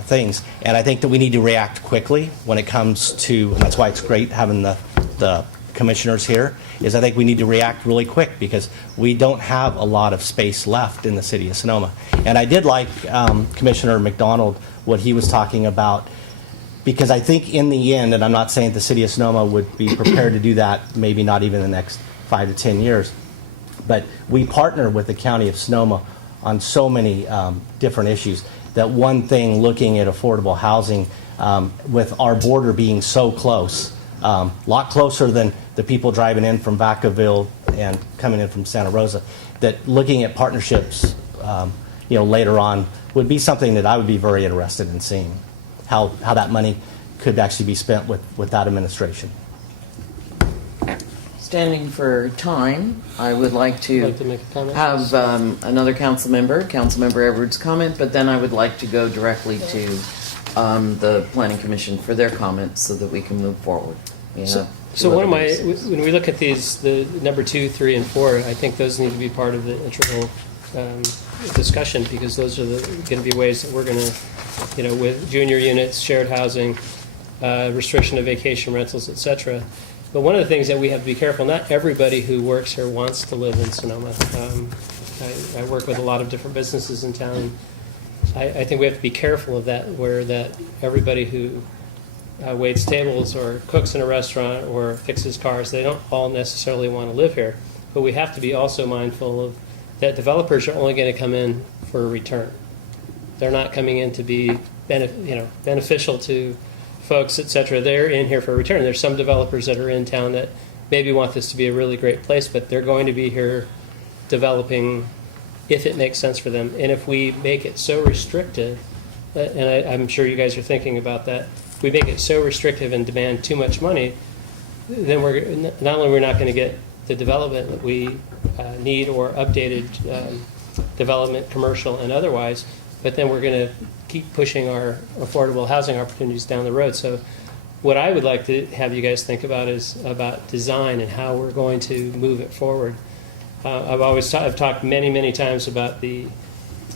things. And I think that we need to react quickly when it comes to, and that's why it's great having the commissioners here, is I think we need to react really quick because we don't have a lot of space left in the city of Sonoma. And I did like Commissioner McDonald, what he was talking about, because I think in the end, and I'm not saying the city of Sonoma would be prepared to do that, maybe not even in the next 5 to 10 years, but we partner with the county of Sonoma on so many different issues. That one thing, looking at affordable housing, with our border being so close, a lot closer than the people driving in from Vacaville and coming in from Santa Rosa, that looking at partnerships later on would be something that I would be very interested in seeing, how that money could actually be spent with that administration. Standing for time, I would like to make a comment. have another Councilmember Edwards' comment, but then I would like to go directly to the Planning Commission for their comments so that we can move forward. So one of when we look at these, the number 2, 3, and 4, I think those need to be part of the integral discussion, because those are going to be ways that we're going to, with junior units, shared housing, restriction of vacation rentals, etc. But one of the things that we have to be careful, not everybody who works here wants to live in Sonoma. I work with a lot of different businesses in town. I think we have to be careful of that, where that everybody who waits tables or cooks in a restaurant or fixes cars, they don't all necessarily want to live here. But we have to be also mindful of that developers are only going to come in for a return. They're not coming in to be beneficial to folks, etc. They're in here for a return. There's some developers that are in town that maybe want this to be a really great place, but they're going to be here developing if it makes sense for them. And if we make it so restrictive, and I'm sure you guys are thinking about that, if we make it so restrictive and demand too much money, then we're not only we're not going to get the development that we need, or updated development, commercial and otherwise, but then we're going to keep pushing our affordable housing opportunities down the road. So what I would like to have you guys think about is about design and how we're going to move it forward. I've talked many times about the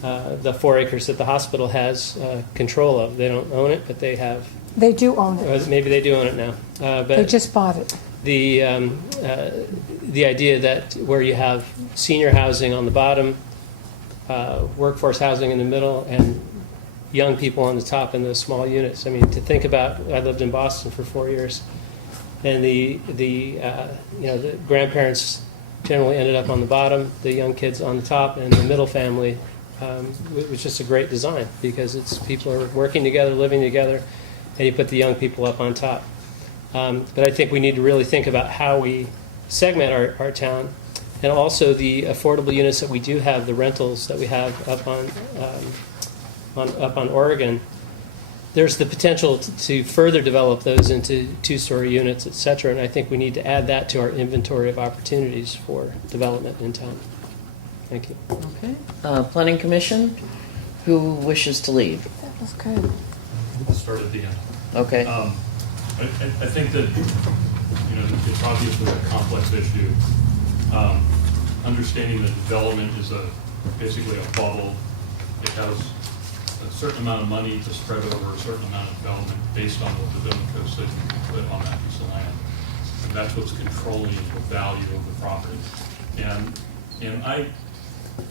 4 acres that the hospital has control of. They don't own it, but they have. They do own it. Or maybe they do own it now. But They just bought it. the idea that where you have senior housing on the bottom, workforce housing in the middle, and young people on the top in those small units. I mean, to think about, I lived in Boston for 4 years, and the grandparents generally ended up on the bottom, the young kids on the top, and the middle family. It was just a great design because it's people are working together, living together, and you put the young people up on top. But I think we need to really think about how we segment our town, and also the affordable units that we do have, the rentals that we have up on Oregon. there's the potential to further develop those into two-story units, et cetera, and I think we need to add that to our inventory of opportunities for development in town. Thank you. Okay. Planning Commission, who wishes to lead? That was good. I'll start at the end. Okay. I think that, you know, it's obviously a complex issue. Understanding that development is basically a bubble. It has a certain amount of money to spread over a certain amount of development based on what the zoning code says you can put on that piece of land. And that's what's controlling the value of the property. And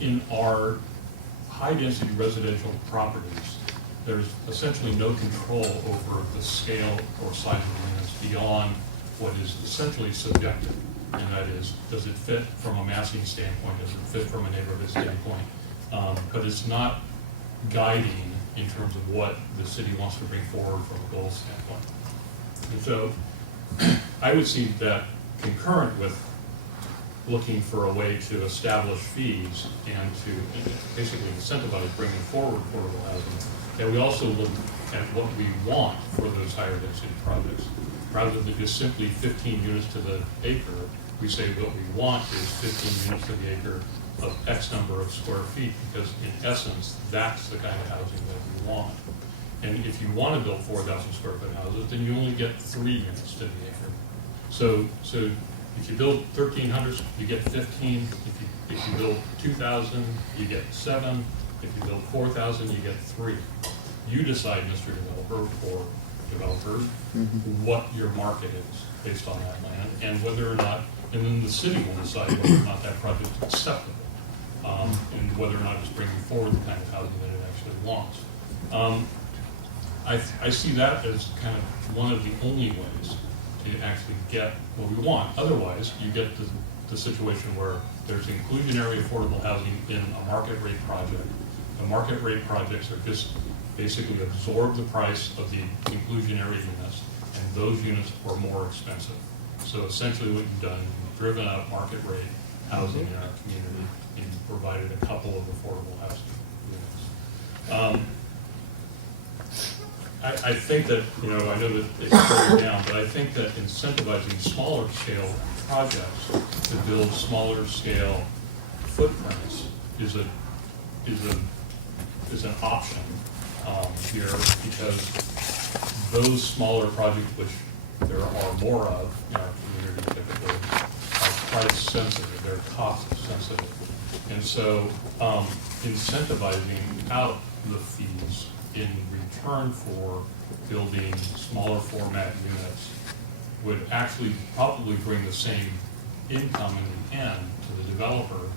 in our high-density residential properties, there's essentially no control over the scale or size of the units beyond what is essentially subjective. And that is, does it fit from a massing standpoint? Does it fit from a neighborhood standpoint? But it's not guiding in terms of what the city wants to bring forward from a goal standpoint. And so I would see that concurrent with looking for a way to establish fees and to basically incentivize bringing forward affordable housing, that we also look at what we want for those higher density projects. Rather than just simply 15 units to the acre, we say what we want is 15 units to the acre of X number of square feet, because in essence, that's the kind of housing that we want. And if you want to build 4,000 square foot houses, then you only get 3 units to the acre. So if you build 1,300, you get 15. If you build 2,000, you get 7. If you build 4,000, you get 3. You decide, Mr. Developer, or developers, what your market is based on that land, and whether or not, and then the city will decide whether or not that project is acceptable, and whether or not it's bringing forward the kind of housing that it actually wants. I see that as kind of one of the only ways to actually get what we want. Otherwise, you get the situation where there's inclusionary affordable housing in a market rate project. The market rate projects are just basically absorb the price of the inclusionary units, and those units are more expensive. So essentially what you've done is you've driven up market rate housing in our community, and you've provided a couple of affordable housing units. I think that, you know, I know that it's going down, but I think that incentivizing smaller scale projects to build smaller scale footprints is an option here, because those smaller projects, which there are more of in our community typically, are price sensitive, they're cost sensitive. And so incentivizing out the fees in return for building smaller format units would actually probably bring the same income in the end to the developer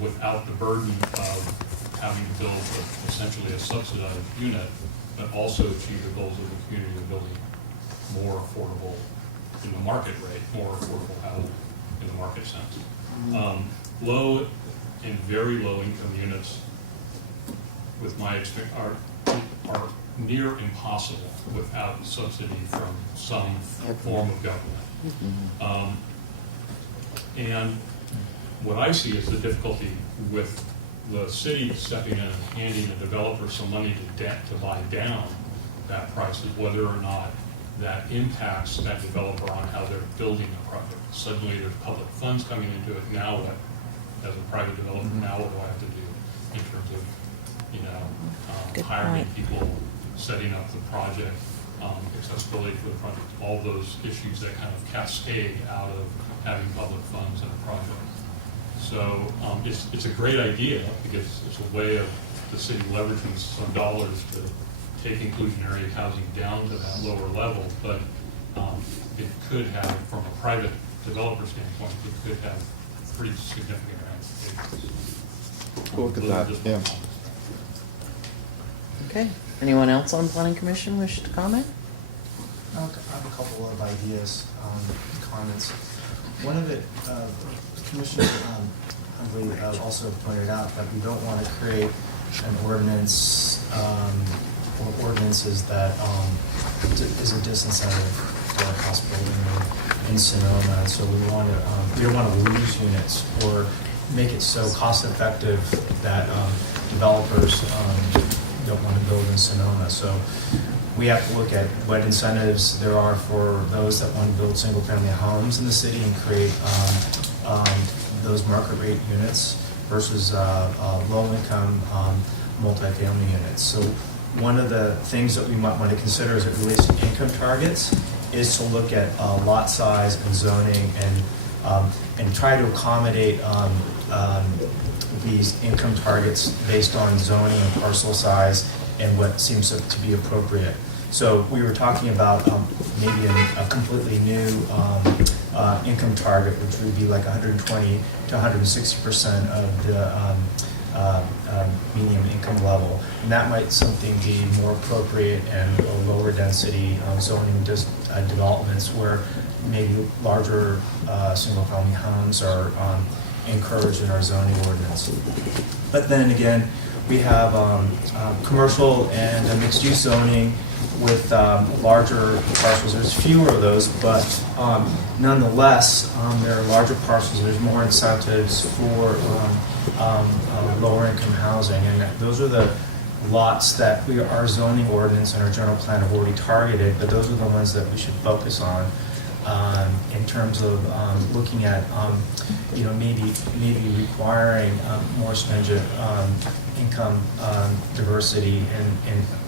without the burden of having to build essentially a subsidized unit, but also achieve the goals of the community of building more affordable in the market rate, more affordable housing in the market sense. Low and very low income units, with my experience, are near impossible without subsidy from some form of government. And what I see is the difficulty with the city stepping in and handing the developer some money to buy down that price, is whether or not that impacts that developer on how they're building a project. Suddenly there's public funds coming into it. Now what, as a private developer, now what do I have to do in terms of, you know, hiring people, setting up the project, accessibility for the project, all those issues that kind of cascade out of having public funds in a project. So it's a great idea, because it's a way of the city leveraging some dollars to take inclusionary housing down to that lower level, but it could have, from a private developer standpoint, it could have pretty significant ramifications. We'll look at that, yeah. Okay. Anyone else on Planning Commission wish to comment? I have a couple of ideas, comments. One of it, Commissioner Huntley also pointed out that we don't want to create an ordinance or ordinances that is a disincentive for house building in Sonoma. So we don't want to lose units or make it so cost effective that developers don't want to build in Sonoma. So we have to look at what incentives there are for those that want to build single-family homes in the city and create those market rate units versus low-income multifamily units. So one of the things that we might want to consider as it relates to income targets is to look at lot size and zoning and try to accommodate these income targets based on zoning and parcel size and what seems to be appropriate. So we were talking about maybe a completely new income target, which would be like 120 to 160% of the median income level. And that might something be more appropriate and lower density zoning developments where maybe larger single-family homes are encouraged in our zoning ordinance. But then again, we have commercial and mixed-use zoning with larger parcels. There's fewer of those, but nonetheless, there are larger parcels. There's more incentives for lower-income housing, and those are the lots that our zoning ordinance and our general plan have already targeted. But those are the ones that we should focus on in terms of looking at, maybe requiring more stringent income diversity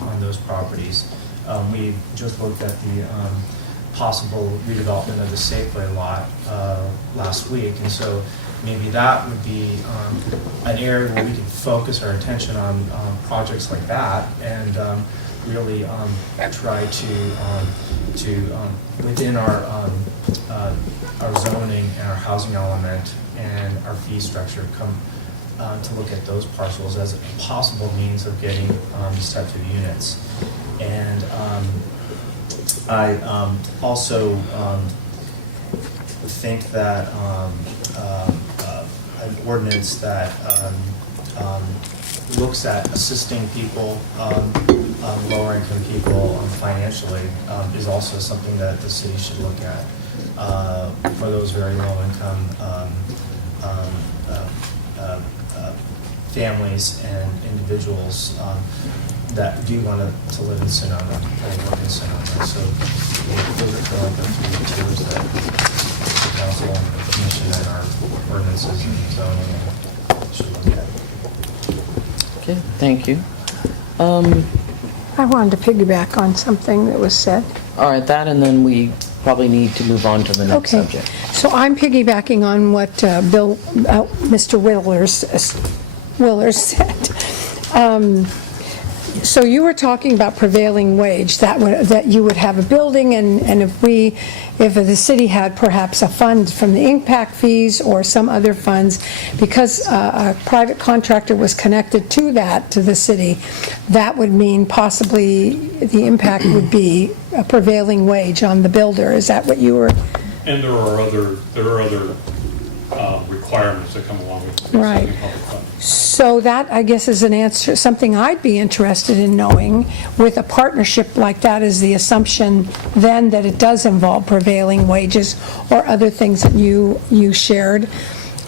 on those properties. We just looked at the possible redevelopment of the Safeway lot last week, and so maybe that would be an area where we could focus our attention on projects like that and really try to within our zoning and our housing element and our fee structure come to look at those parcels as a possible means of getting these types of units. And I also think that an ordinance that looks at assisting people, lower income people financially is also something that the city should look at for those very low income families and individuals that do want to live in Sonoma and work in Sonoma. So those are like the three tiers that the council and the commission and our ordinances and zoning should look at. Okay, thank you. I wanted to piggyback on something that was said. All right, that, and then we probably need to move on to the next Okay. subject. So I'm piggybacking on what Mr. Willers said. So you were talking about prevailing wage, that you would have a building, and if the city had perhaps a fund from the impact fees or some other funds, because a private contractor was connected to the city, that would mean possibly the impact would be a prevailing wage on the builder. Is that what you were? And there are other requirements that come along with it. Right. So that, I guess, is an answer, something I'd be interested in knowing. With a partnership like that, is the assumption then that it does involve prevailing wages or other things that you shared?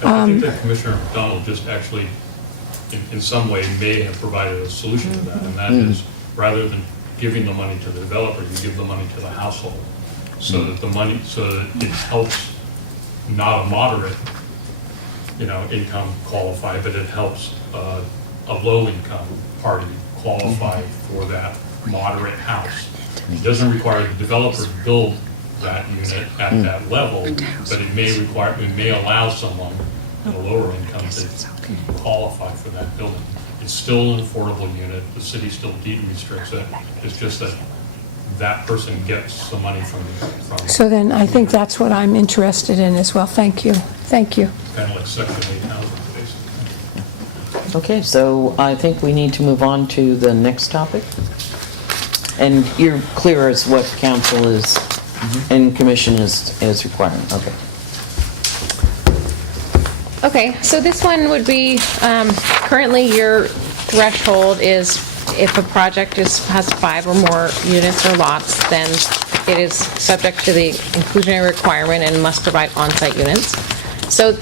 I think that Commissioner McDonald just actually, in some way, may have provided a solution to that, and that is, rather than giving the money to the developer, you give the money to the household, so that it helps not a moderate income qualify, but it helps a low-income party qualify for that moderate house. It doesn't require the developer to build that unit at that level, but it may allow someone in a lower income to qualify for that building. It's still an affordable unit. The city still deed restricts it. It's just that person gets the money from. So then I think that's what I'm interested in as well. Thank you. Thank you. Kind of like Section 8 housing, basically. Okay, so I think we need to move on to the next topic. And you're clear as what council is and commission is requiring. Okay. Okay, so this one would be, currently your threshold is if a project has 5 or more units or lots, then it is subject to the inclusionary requirement and must provide on-site units. So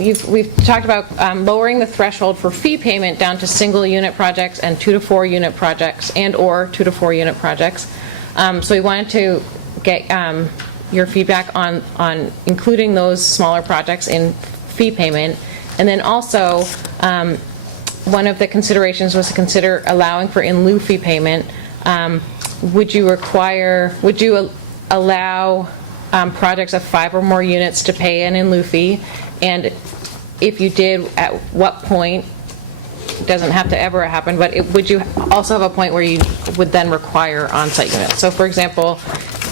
we've talked about lowering the threshold for fee payment down to single unit projects and 2 to 4 unit projects and/or 2 to 4 unit projects. So we wanted to get your feedback on including those smaller projects in fee payment. And then also, one of the considerations was to consider allowing for in lieu fee payment. Would you allow projects of 5 or more units to pay an in lieu fee? And if you did, at what point? It doesn't have to ever happen, but would you also have a point where you would then require on-site units? So for example,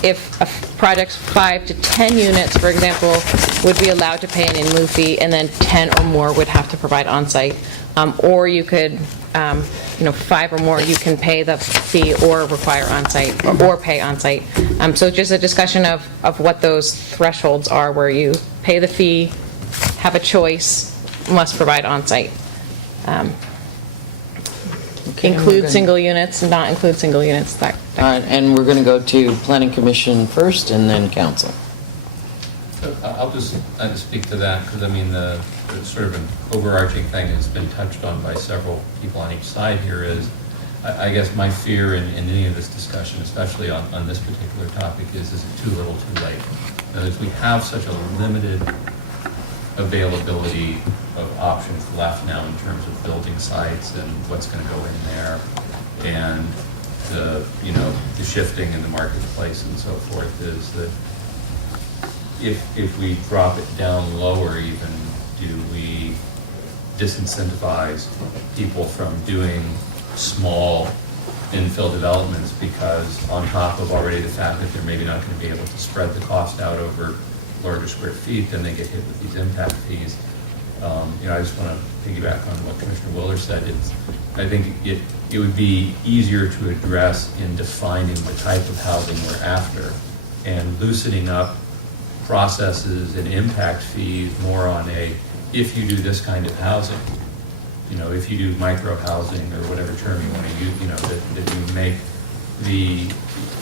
if a project's 5 to 10 units, for example, would be allowed to pay an in lieu fee, and then 10 or more would have to provide on-site. Or you could, 5 or more, you can pay the fee or require on-site, or pay on-site. So just a discussion of what those thresholds are, where you pay the fee, have a choice, must provide on-site. Okay, Include single units, not include single units. All right, and we're going to go to Planning Commission first and then Council. I'll just speak to that, because I mean, the sort of an overarching thing that's been touched on by several people on each side here is, I guess my fear in any of this discussion, especially on this particular topic, is it too little too late? In other words, we have such a limited availability of options left now in terms of building sites and what's going to go in there, and the shifting in the marketplace and so forth, is that if we drop it down lower even, do we disincentivize people from doing small infill developments, because on top of already the fact that they're maybe not going to be able to spread the cost out over larger square feet, then they get hit with these impact fees. I just want to piggyback on what Commissioner Willer said. I think it would be easier to address in defining the type of housing we're after and loosening up processes and impact fees more on if you do this kind of housing, if you do micro housing or whatever term you want to use, that you make the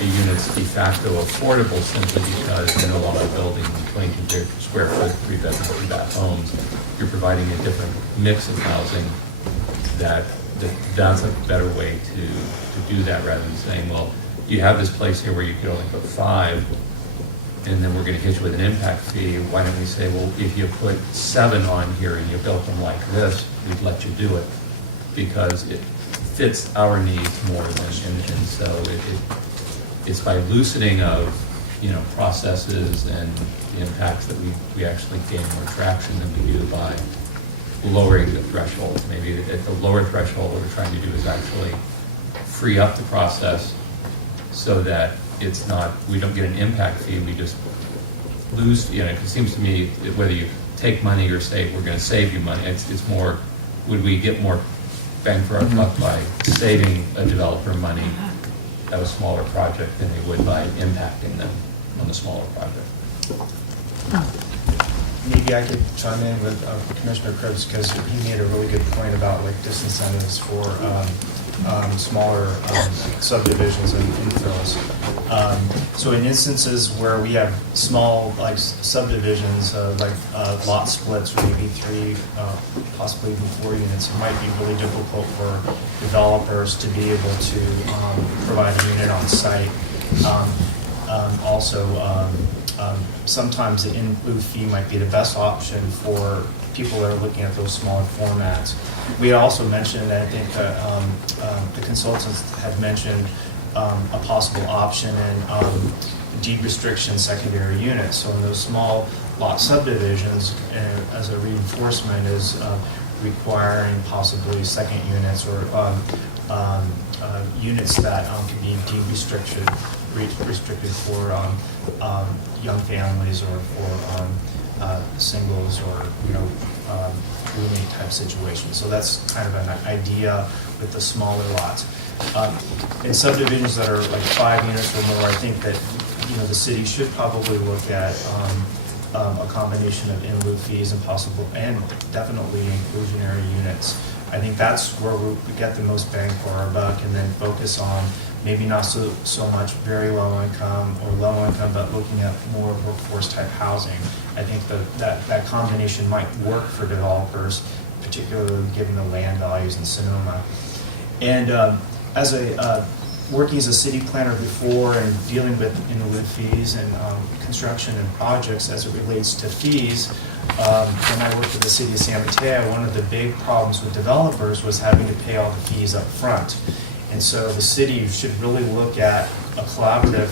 units de facto affordable simply because you're no longer building 22 square foot 3-bedroom, 3-bath homes. You're providing a different mix of housing. That's a better way to do that, rather than saying, well, you have this place here where you could only put 5, and then we're going to hit you with an impact fee. Why don't we say, well, if you put 7 on here and you built them like this, we'd let you do it, because it fits our needs more than, and so it's by loosening of processes and the impacts that we actually gain more traction than we do by lowering the threshold. Maybe at the lower threshold, what we're trying to do is actually free up the process so that we don't get an impact fee, we just lose, it seems to me that whether you take money or say we're going to save you money, it's more, would we get more bang for our buck by saving a developer money at a smaller project than they would by impacting them on the smaller project? Maybe I could chime in with Commissioner Krebs, because he made a really good point about disincentives for smaller subdivisions and infills. So in instances where we have small subdivisions, lot splits, or maybe 3, possibly even 4 units, it might be really difficult for developers to be able to provide a unit on site. Sometimes the in lieu fee might be the best option for people that are looking at those smaller formats. We also mentioned, I think the consultants had mentioned a possible option in deed restriction secondary units. So in those small lot subdivisions, as a reinforcement, is requiring possibly second units or units that can be deed restricted for young families or for singles or roommate type situations. So that's kind of an idea with the smaller lots. In subdivisions that are 5 units or more, I think that the city should probably look at a combination of in lieu fees and definitely inclusionary units I think that's where we get the most bang for our buck, and then focus on maybe not so much very low income or low income, but looking at more workforce type housing. I think that combination might work for developers, particularly given the land values in Sonoma. And as a working as a city planner before and dealing with in lieu fees and construction and projects as it relates to fees, when I worked at the city of San Mateo, one of the big problems with developers was having to pay all the fees up front. And so the city should really look at a collaborative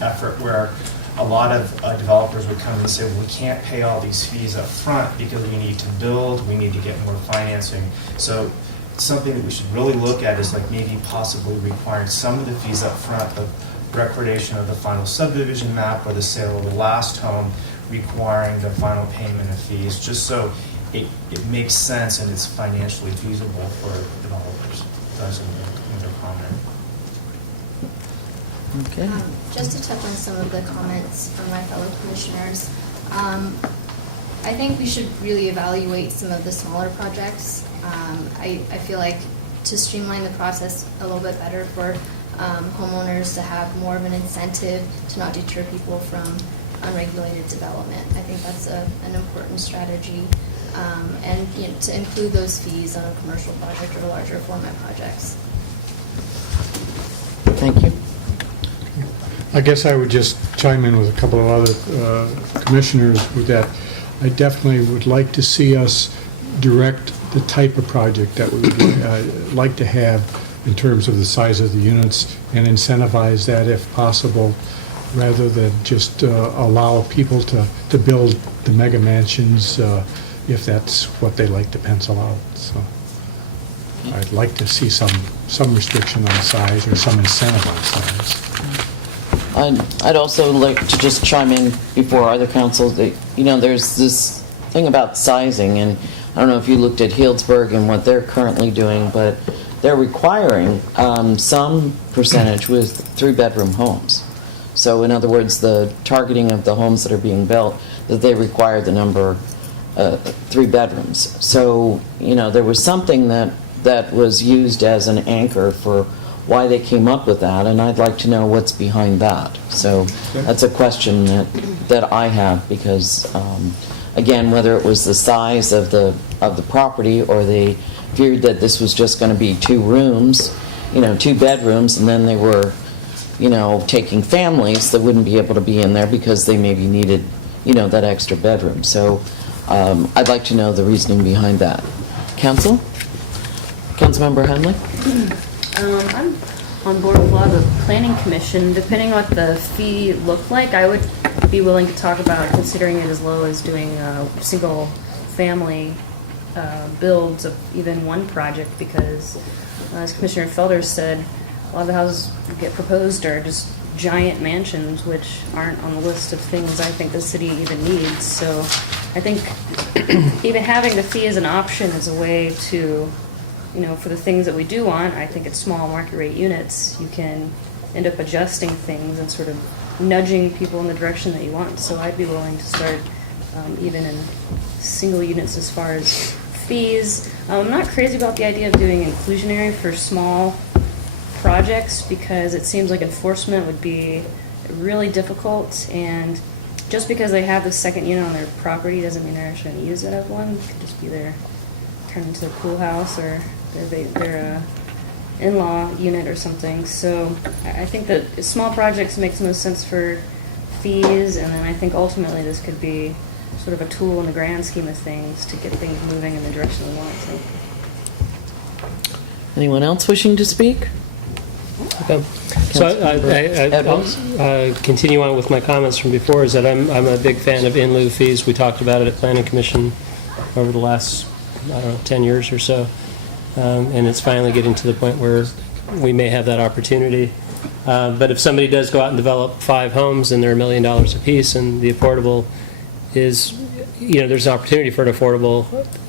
effort where a lot of developers would come and say, well, we can't pay all these fees up front because we need to build, we need to get more financing. So something that we should really look at is like maybe possibly requiring some of the fees up front, the recordation of the final subdivision map or the sale of the last home, requiring the final payment of fees, just so it makes sense and it's financially feasible for developers. That's another comment. Okay. Just to touch on some of the comments from my fellow commissioners, I think we should really evaluate some of the smaller projects. I feel like to streamline the process a little bit better for homeowners to have more of an incentive to not deter people from unregulated development. I think that's an important strategy, and to include those fees on a commercial project or larger format projects. Thank you. I guess I would just chime in with a couple of other commissioners with that. I definitely would like to see us direct the type of project that we would like to have in terms of the size of the units and incentivize that if possible, rather than just allow people to build the mega mansions if that's what they like to pencil out. So I'd like to see some restriction on size or some incentive on size. I'd also like to just chime in before other councils that, there's this thing about sizing, and I don't know if you looked at Healdsburg and what they're currently doing, but they're requiring some percentage with 3-bedroom homes. So in other words, the targeting of the homes that are being built, that they require the number 3 bedrooms. So, there was something that was used as an anchor for why they came up with that, and I'd like to know what's behind that. So that's a question that I have, because again, whether it was the size of the property or they feared that this was just going to be 2 rooms, 2 bedrooms, and then they were taking families that wouldn't be able to be in there because they maybe needed that extra bedroom. So I'd like to know the reasoning behind that. Councilmember Henley? I'm on board with a lot of the planning commission. Depending on what the fee looked like, I would be willing to talk about considering it as low as doing single family builds of even one project, because as Commissioner Felder said, a lot of the houses that get proposed are just giant mansions, which aren't on the list of things I think the city even needs. So I think even having the fee as an option is a way to, for the things that we do want, I think it's small market rate units, you can end up adjusting things and sort of nudging people in the direction that you want. So I'd be willing to start even in single units as far as fees. I'm not crazy about the idea of doing inclusionary for small projects, because it seems like enforcement would be really difficult, and just because they have the second unit on their property doesn't mean they're actually going to use it as one. It could just be turned into a pool house or their in-law unit or something. So I think that small projects makes the most sense for fees, and then I think ultimately this could be sort of a tool in the grand scheme of things to get things moving in the direction we want to. Anyone else wishing to speak? Okay. So I'll continue on with my comments from before, is that I'm a big fan of in lieu fees. We talked about it at Planning Commission over the last, 10 years or so. And it's finally getting to the point where we may have that opportunity. But if somebody does go out and develop 5 homes and they're $1 million a piece, and the affordable is, there's an opportunity for an affordable,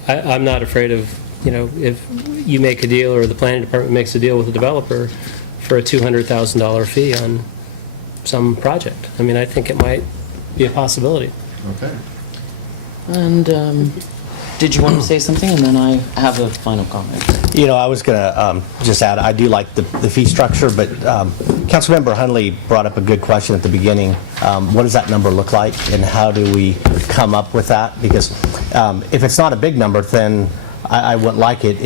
I'm not afraid of, if you make a deal or the planning department makes a deal with the developer for a $200,000 fee on some project. I think it might be a possibility. Okay. And did you want to say something? And then I have a final comment. You know, I was going to just add, I do like the fee structure, but Councilmember Hunley brought up a good question at the beginning. What does that number look like, and how do we come up with that? Because if it's not a big number, then I wouldn't like it.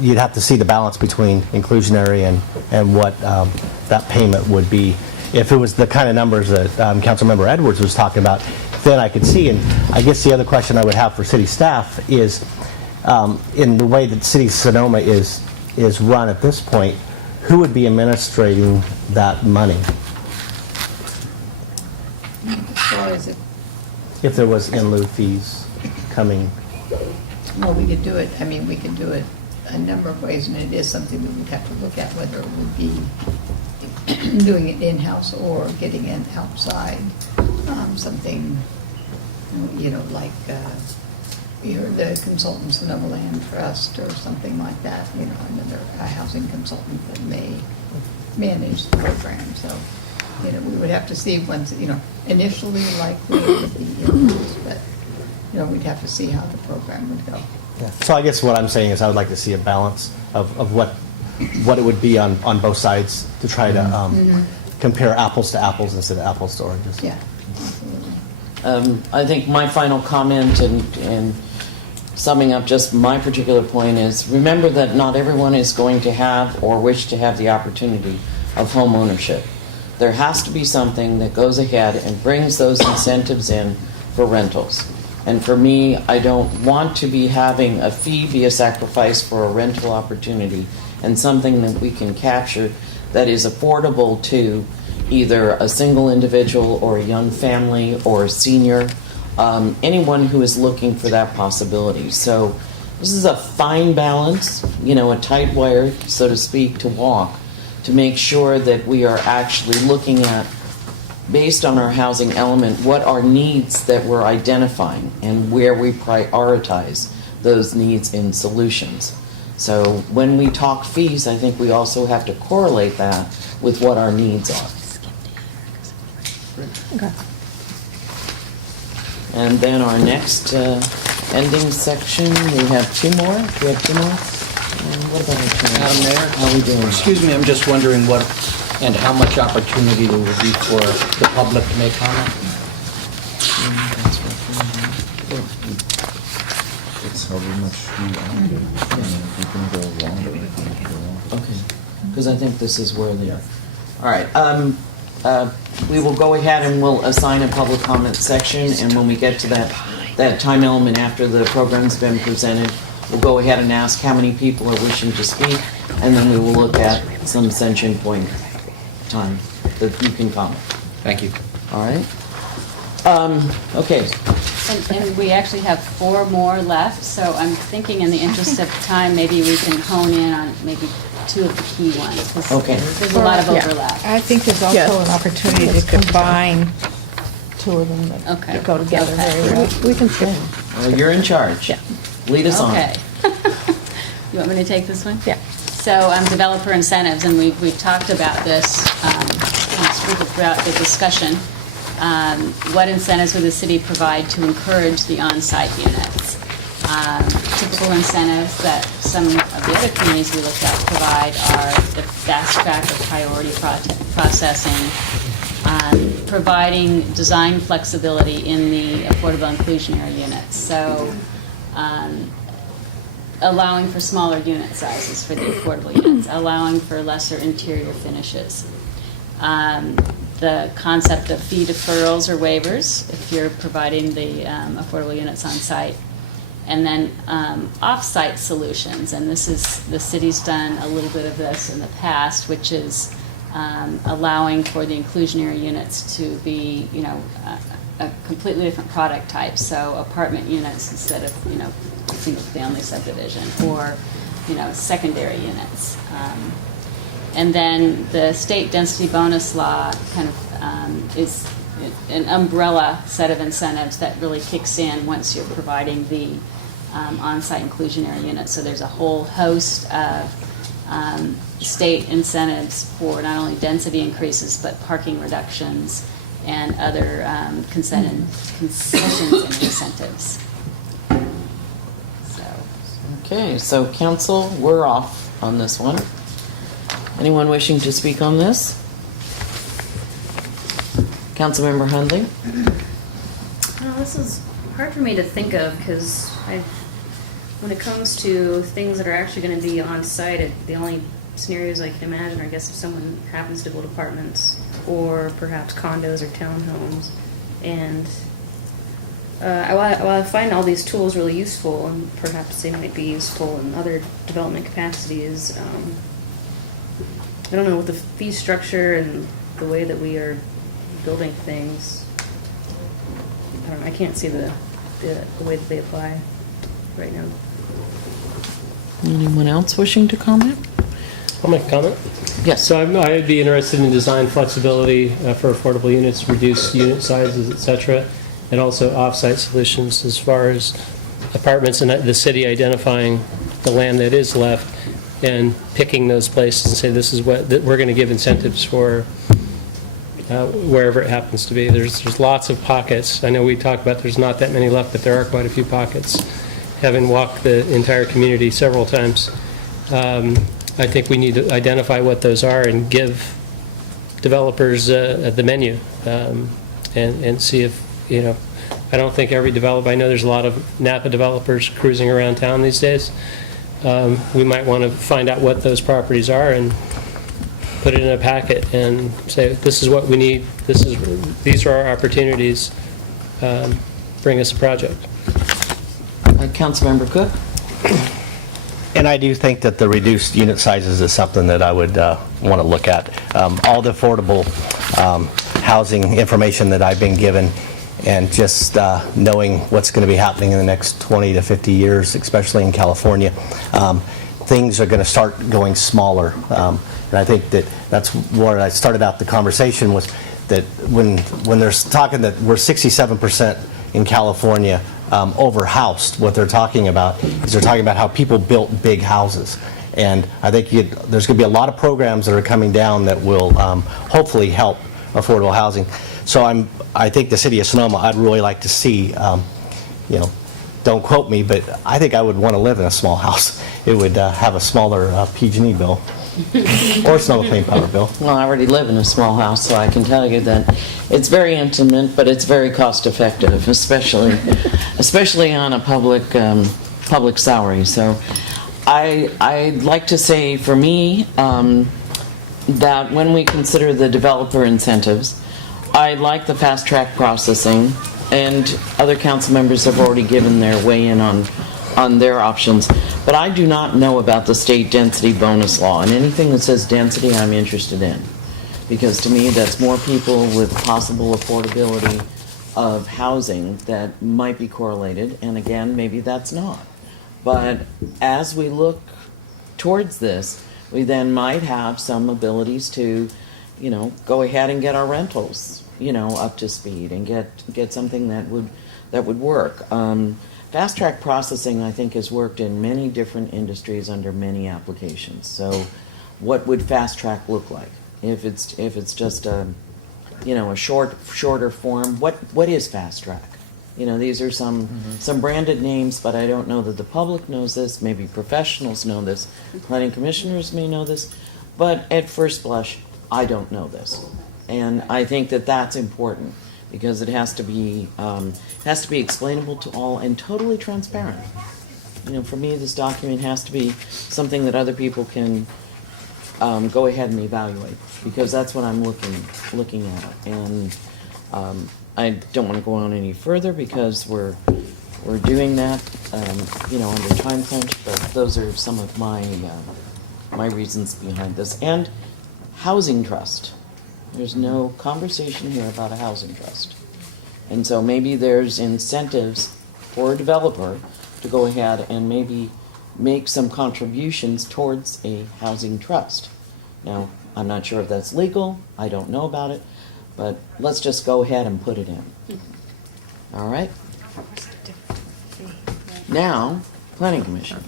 You'd have to see the balance between inclusionary and what that payment would be. If it was the kind of numbers that Councilmember Edwards was talking about, then I could see. And I guess the other question I would have for city staff is, in the way that City of Sonoma is run at this point, who would be administrating that money So is it, if there was in lieu fees coming? well, we could do it, I mean, we could do it a number of ways, and it is something that we'd have to look at, whether it would be doing it in-house or getting it outside, something, like, the consultants in the Land Trust or something like that, another a housing consultant that may manage the program. So, we would have to see once, initially likely it would be in-house, but, we'd have to see how the program would go. Yeah. So I guess what I'm saying is I would like to see a balance of what it would be on both sides to try to compare apples to apples instead of apples to oranges. Yeah, absolutely. I think my final comment and summing up just my particular point is, remember that not everyone is going to have or wish to have the opportunity of home ownership. There has to be something that goes ahead and brings those incentives in for rentals. And for me, I don't want to be having a fee be a sacrifice for a rental opportunity, and something that we can capture that is affordable to either a single individual or a young family or a senior, anyone who is looking for that possibility. So this is a fine balance, a tight wire, so to speak, to walk, to make sure that we are actually looking at, based on our housing element, what are needs that we're identifying and where we prioritize those needs in solutions. So when we talk fees, I think we also have to correlate that with what our needs are. Okay. And then our next ending section, we have two more. Do we have two more? What about our two more? Madam Mayor? How are we doing? Excuse me, I'm just wondering what and how much opportunity there will be for the public to make comment? It's however much you want. You can go longer. Okay, because I think this is where they are. All right, we will go ahead and we'll assign a public comment section, and when we get to that time element after the program's been presented, we'll go ahead and ask how many people are wishing to speak, and then we will look at some session point time that you can comment. Thank you. All right. Okay. And we actually have 4 more left, so I'm thinking in the interest of time, maybe we can hone in on maybe 2 of the key ones. 'Cause Okay. There's a lot of Yeah. overlap. I think there's also an opportunity to combine two of them Okay. that go together Okay. very well. We can fit. Well, you're in charge. Yeah. Lead us on. Okay. You want me to take this one? Yeah. So developer incentives, and we've talked about this throughout the discussion. What incentives would the city provide to encourage the on-site units? Typical incentives that some of the other communities we looked at provide are the fast track of priority processing, providing design flexibility in the affordable inclusionary units. So allowing for smaller unit sizes for the affordable units, allowing for lesser interior finishes. The concept of fee deferrals or waivers if you're providing the affordable units on site. And then off-site solutions, and the city's done a little bit of this in the past, which is allowing for the inclusionary units to be, a completely different product type. So apartment units instead of, single-family subdivision, or, secondary units. And then the state density bonus law kind of is an umbrella set of incentives that really kicks in once you're providing the on-site inclusionary units. So there's a whole host of state incentives for not only density increases, but parking reductions and other concessions and incentives. Okay, so council, we're off on this one. Anyone wishing to speak on this? Councilmember Hundley? This is hard for me to think of because when it comes to things that are actually going to be on site, the only scenarios I can imagine are, I guess, if someone happens to build apartments or perhaps condos or townhomes. And while I find all these tools really useful, and perhaps they might be useful in other development capacities, I don't know, with the fee structure and the way that we are building things, I don't know, I can't see the way that they apply right now. Anyone else wishing to comment? I'll make a comment. Yes. So I'd be interested in design flexibility for affordable units, reduce unit sizes, et cetera, and also off-site solutions as far as apartments and the city identifying the land that is left and picking those places and say this is what we're going to give incentives for wherever it happens to be. There's lots of pockets. I know we talked about there's not that many left, but there are quite a few pockets. Having walked the entire community several times, I think we need to identify what those are and give developers the menu and see if, I don't think every developer, I know there's a lot of Napa developers cruising around town these days. We might want to find out what those properties are and put it in a packet and say, this is what we need, these are our opportunities, bring us a project. Councilmember Cook? And I do think that the reduced unit sizes is something that I would want to look at. All the affordable housing information that I've been given, and just knowing what's going to be happening in the next 20 to 50 years, especially in California, things are going to start going smaller. And I think that's where I started out the conversation was that when they're talking that we're 67% in California overhoused, what they're talking about is they're talking about how people built big houses. And I think there's going to be a lot of programs that are coming down that will hopefully help affordable housing. So I think the city of Sonoma, I'd really like to see, don't quote me, but I think I would want to live in a small house. It would have a smaller PG&E bill or Sonoma Clean Power bill. Well, I already live in a small house, so I can tell you that it's very intimate, but it's very cost effective, especially on a public salary. So I'd like to say for me that when we consider the developer incentives, I like the fast track processing, and other council members have already given their weigh in on their options. But I do not know about the state density bonus law, and anything that says density I'm interested in. Because to me, that's more people with possible affordability of housing that might be correlated, and again, maybe that's not. But as we look towards this, we then might have some abilities to, go ahead and get our rentals, up to speed and get something that would work. Fast track processing, I think, has worked in many different industries under many applications. So what would fast track look like? If it's just a shorter form, what is fast track? These are some branded names, but I don't know that the public knows this. Maybe professionals know this. Planning commissioners may know this. But at first blush, I don't know this. And I think that that's important, because it has to be explainable to all and totally transparent. For me, this document has to be something that other people can go ahead and evaluate, because that's what I'm looking at. And I don't want to go on any further because we're doing that, under time crunch. But those are some of my reasons behind this. And housing trust. There's no conversation here about a housing trust. And so maybe there's incentives for a developer to go ahead and maybe make some contributions towards a housing trust. Now, I'm not sure if that's legal. I don't know about it. But let's just go ahead and put it in. All right? Now, Planning Commission.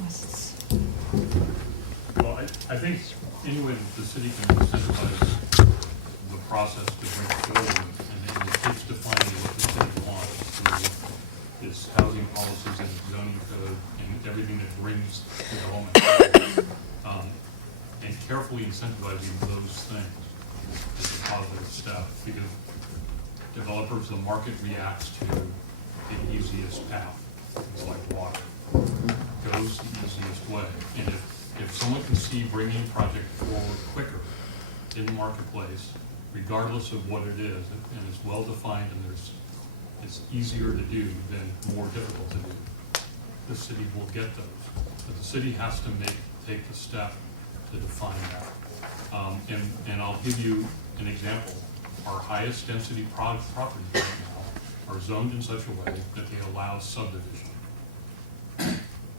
Well, I think anyway the city can incentivize the process to bring forward, and then it keeps defining what the city wants through its its housing policies and its zoning code and everything that brings development. And carefully incentivizing those things is a positive step, because developers, the market reacts to the easiest path. It's like water. Goes the easiest way. And if someone can see bringing a project forward quicker in the marketplace, regardless of what it is, and it's well-defined and it's easier to do than more difficult to do, the city will get those. But the city has to take the step to define that. And I'll give you an example. Our highest density properties right now are zoned in such a way that they allow subdivision.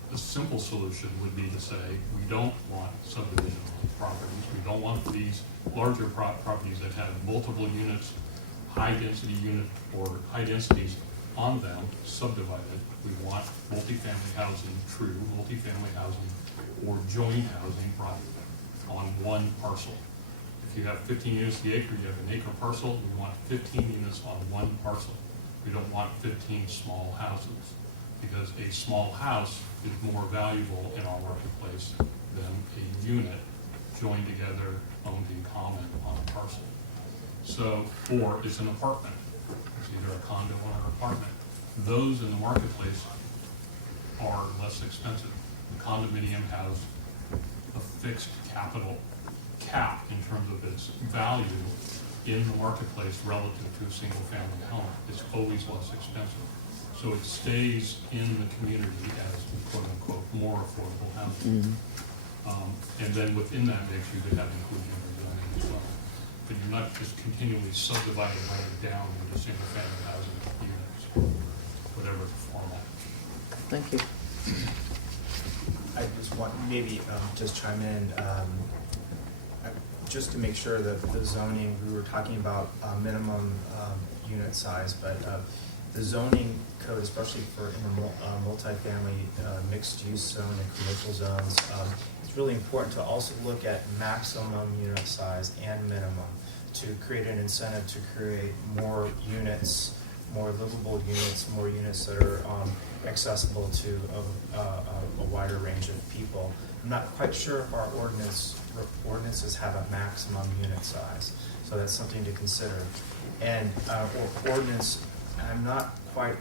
The simple solution would be to say, we don't want subdivision on these properties. We don't want these larger properties that have multiple units, high density unit or high densities on them subdivided. We want multifamily housing, true multifamily housing or joint housing on one parcel. If you have 15 units to the acre, you have an acre parcel. We want 15 units on one parcel. We don't want 15 small houses, because a small house is more valuable in our marketplace than a unit joined together, owned in common on a parcel. So, or it's an apartment. It's either a condo or an apartment. Those in the marketplace are less expensive. The condominium has a fixed capital cap in terms of its value in the marketplace relative to a single family home. It's always less expensive. So it stays in the community as quote unquote more affordable housing. And then within that mix, you could have inclusionary zoning as well. But you're not just continually subdividing right down into single family housing units, whatever the format. Thank you. I just want maybe just chime in, just to make sure that the zoning, we were talking about minimum unit size, but the zoning code, especially for in the multifamily mixed-use zone and commercial zones, it's really important to also look at maximum unit size and minimum to create an incentive to create more units, more livable units, more units that are accessible to a wider range of people. I'm not quite sure if our ordinances have a maximum unit size, so that's something to consider. And ordinance, I'm not quite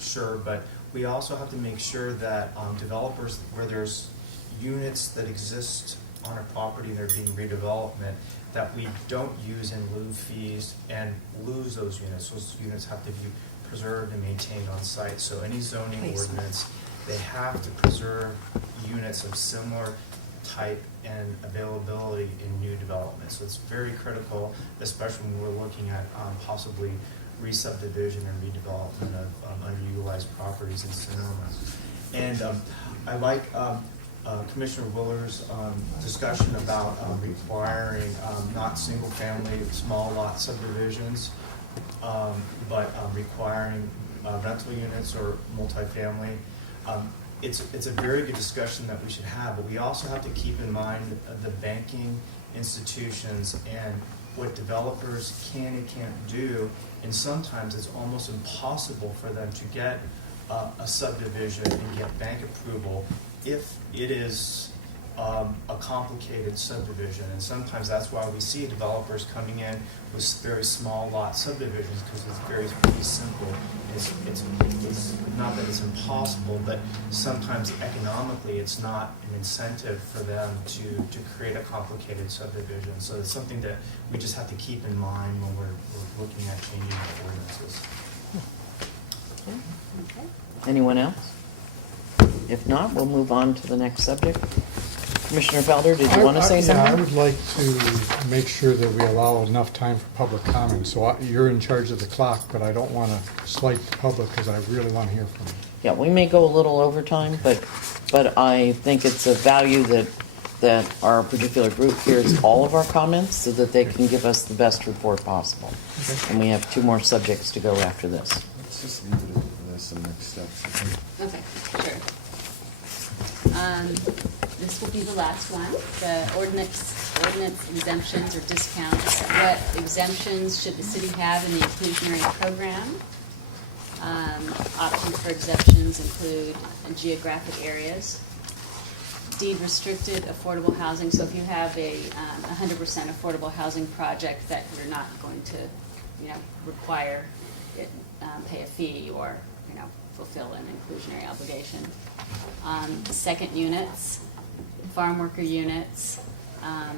sure, but we also have to make sure that developers, where there's units that exist on a property that are being redeveloped, that we don't use in lieu fees and lose those units. Those units have to be preserved and maintained on site. So any zoning ordinance, they have to preserve units of similar type and availability in new development. So it's very critical, especially when we're looking at possibly re-subdivision and redevelopment of underutilized properties in Sonoma. And I like Commissioner Willer's discussion about requiring not single-family, small lot subdivisions, but requiring rental units or multifamily. It's a very good discussion that we should have, but we also have to keep in mind the banking institutions and what developers can and can't do, and sometimes it's almost impossible for them to get a subdivision and get bank approval if it is a complicated subdivision. And sometimes that's why we see developers coming in with very small lot subdivisions, because it's very simple. It's not that it's impossible, but sometimes economically it's not an incentive for them to create a complicated subdivision. So it's something that we just have to keep in mind when we're looking at changing the ordinances. Anyone else? If not, we'll move on to the next subject. Commissioner Felder, did you want to say something? Yeah, I would like to make sure that we allow enough time for public comment. So you're in charge of the clock, but I don't want to slight the public because I really want to hear from you. Yeah, we may go a little over time, but I think it's a value that our particular group hears all of our comments so that they can give us the best report possible. Okay. And we have 2 more subjects to go after this. Let's just leave it at this and next steps. Okay, sure. This will be the last one, the ordinance exemptions or discounts. What exemptions should the city have in the inclusionary program? Options for exemptions include geographic areas, deed restricted affordable housing. So if you have a 100% affordable housing project that you're not going to, require it, pay a fee or, fulfill an inclusionary obligation. Second units, farm worker units,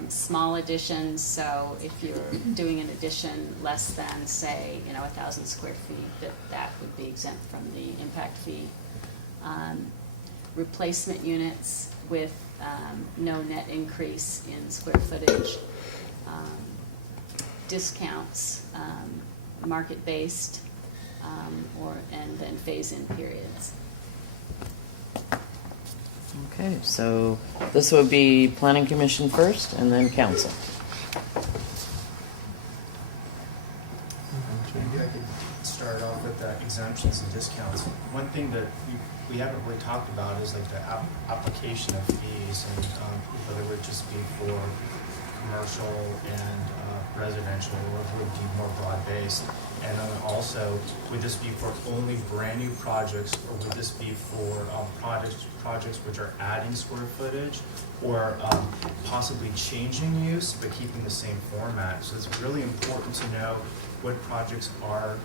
small additions. So if you're doing an addition less than, say, 1,000 square feet, that would be exempt from the impact fee. Replacement units with no net increase in square footage. Discounts, market-based, and then phase-in periods. Okay, so this would be Planning Commission first and then Council. Maybe I could start off with the exemptions and discounts. One thing that we haven't really talked about is like the application of fees, and whether it would just be for commercial and residential, or if it would be more broad-based. And then also, would this be for only brand new projects, or would this be for projects which are adding square footage, or possibly changing use but keeping the same format? So it's really important to know what projects are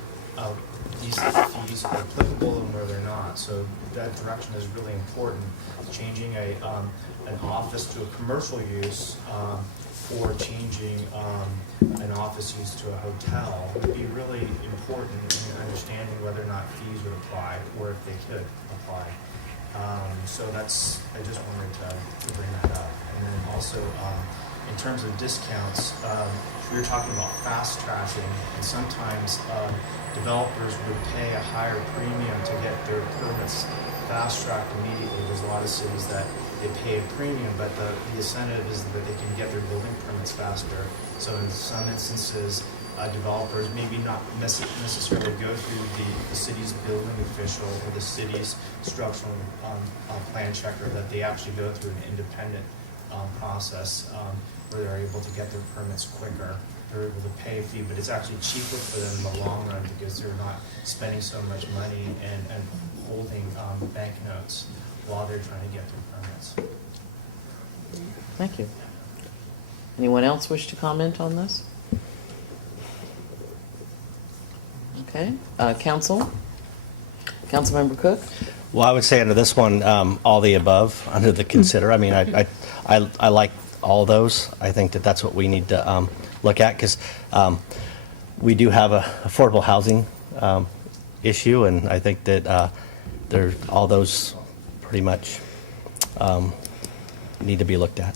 these fees are applicable and where they're not. So that direction is really important. Changing an office to a commercial use, or changing an office use to a hotel would be really important in understanding whether or not fees would apply, or if they could apply. So I just wanted to bring that up. And then also, in terms of discounts, we were talking about fast tracking, and sometimes developers would pay a higher premium to get their permits fast tracked immediately. There's a lot of cities that they pay a premium, but the incentive is that they can get their building permits faster. So in some instances, developers maybe not necessarily go through the city's building official or the city's structural plan checker, that they actually go through an independent process where they're able to get their permits quicker. They're able to pay a fee, but it's actually cheaper for them in the long run because they're not spending so much money and holding banknotes while they're trying to get their permits. Thank you. Anyone else wish to comment on this? Okay, Council? Councilmember Cook? Well, I would say under this one, all the above, under the consider. I mean, I like all those. I think that that's what we need to look at, because we do have a affordable housing issue, and I think that all those pretty much need to be looked at.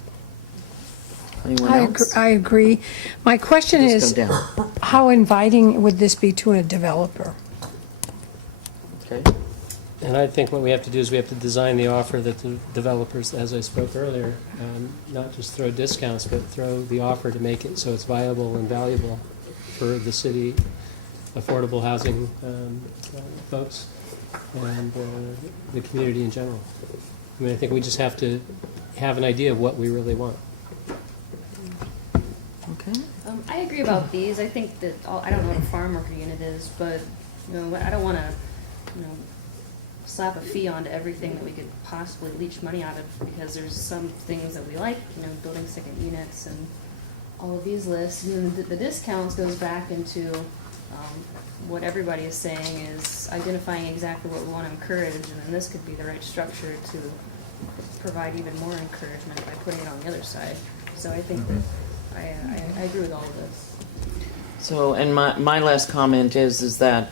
Anyone else? I agree. My question Just is, go down. how inviting would this be to a developer? Okay. And I think what we have to do is we have to design the offer that the developers, as I spoke earlier, not just throw discounts, but throw the offer to make it so it's viable and valuable for the city, affordable housing folks, and the community in general. I mean, I think we just have to have an idea of what we really want. Okay. I agree about these. I think that, I don't know what a farm worker unit is, but, I don't want to, slap a fee onto everything that we could possibly leech money out of, because there's some things that we like, building second units and all of these lists. And then the discounts goes back into what everybody is saying is identifying exactly what we want to encourage, and then this could be the right structure to provide even more encouragement by putting it on the other side. So I think that I agree with all of this. So, and my last comment is that,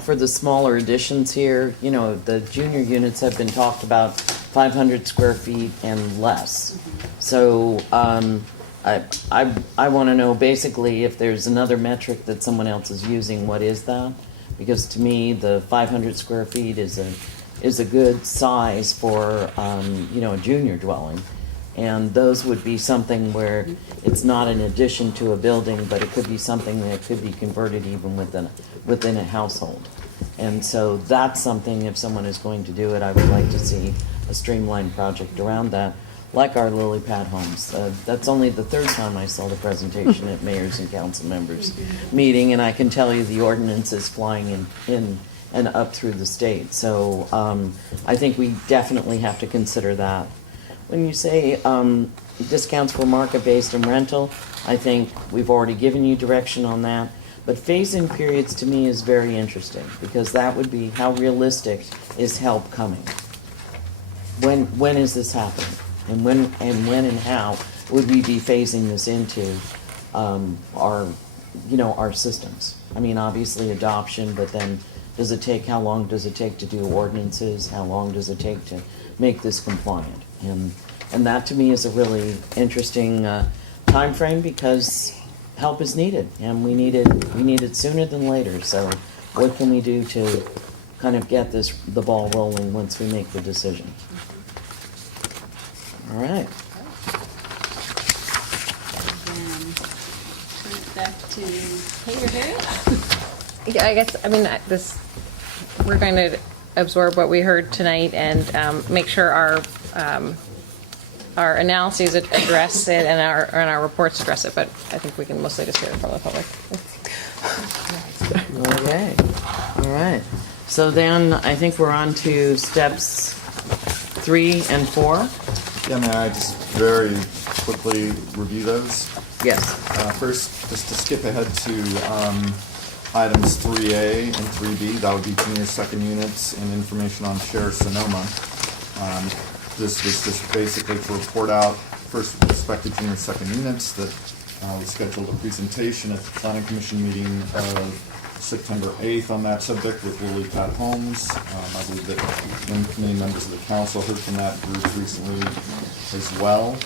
for the smaller additions here, the junior units have been talked about 500 square feet and less. So, I want to know basically if there's another metric that someone else is using, what is that? Because to me, the 500 square feet is a good size for, a junior dwelling. And those would be something where it's not an addition to a building, but it could be something that could be converted even within a household. And so that's something, if someone is going to do it, I would like to see a streamlined project around that, like our lily pad homes. That's only the third time I saw the presentation at mayors and council members meeting, and I can tell you the ordinance is flying and up through the state. So I think we definitely have to consider that. When you say discounts for market-based and rental, I think we've already given you direction on that. But phase-in periods to me is very interesting, because that would be how realistic is help coming? When is this happening? And when and how would we be phasing this into our systems? I mean, obviously adoption, but then how long does it take to do ordinances? How long does it take to make this compliant? And that to me is a really interesting time frame, because help is needed, and we need it sooner than later. So what can we do to kind of get the ball rolling once we make the decision? All right. Again, turn it back to Kate or Harriet. Yeah, I guess, we're going to absorb what we heard tonight and make sure our analyses address it and our reports address it, but I think we can mostly just hear it from the public. Okay. All right. So then I think we're on to steps 3 and 4. Yeah, may I just very quickly review those? Yes. First, just to skip ahead to items 3A and 3B, that would be junior second units and information on Share Sonoma. This was just basically to report out, first with respect to junior second units, that we scheduled a presentation at the Planning Commission meeting of September 8th on that subject with Lily Pat Holmes. I believe that many members of the council heard from that group recently as well.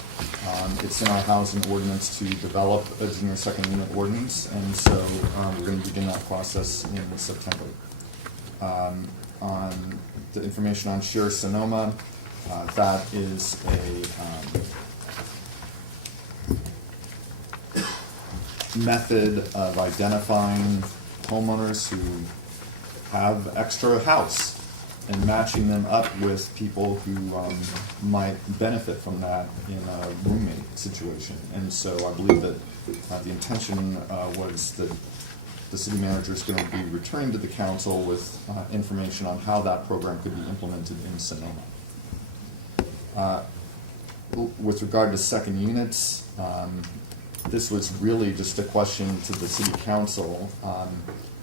It's in our housing ordinance to develop a junior second unit ordinance, and so we're going to begin that process in September. On the information on Share Sonoma, that is a method of identifying homeowners who have extra house and matching them up with people who might benefit from that in a roommate situation. And so I believe that the intention was that the city manager is going to be returning to the council with information on how that program could be implemented in Sonoma. With regard to second units, this was really just a question to the city council.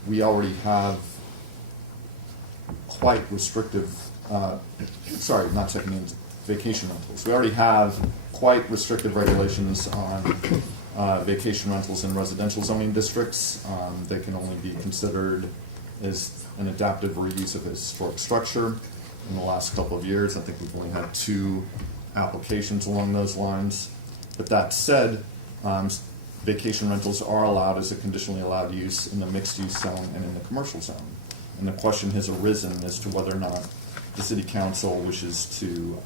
We already have quite restrictive, sorry, not second units, vacation rentals. We already have quite restrictive regulations on vacation rentals in residential zoning districts. They can only be considered as an adaptive reuse of a historic structure. In the last couple of years, I think we've only had 2 applications along those lines. But that said, vacation rentals are allowed as a conditionally allowed use in the mixed use zone and in the commercial zone. And the question has arisen as to whether or not the city council wishes to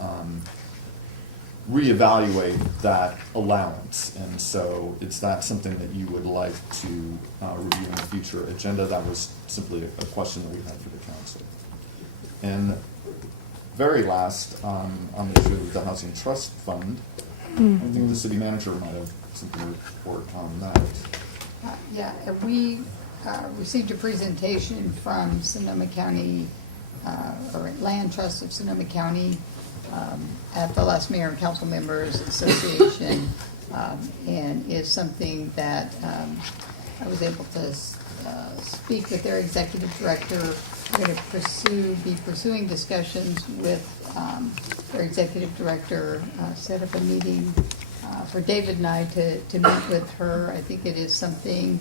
reevaluate that allowance. And so is that something that you would like to review in the future agenda? That was simply a question that we had for the council. And very last, on the issue of the Housing Trust Fund, I think the city manager might have something to report on that. Yeah, we received a presentation from Sonoma County, or Land Trust of Sonoma County, at the last Mayor and Council Members Association, and is something that I was able to speak with their executive director. We're going to be pursuing discussions with their executive director, set up a meeting for David and I to meet with her. I think it is something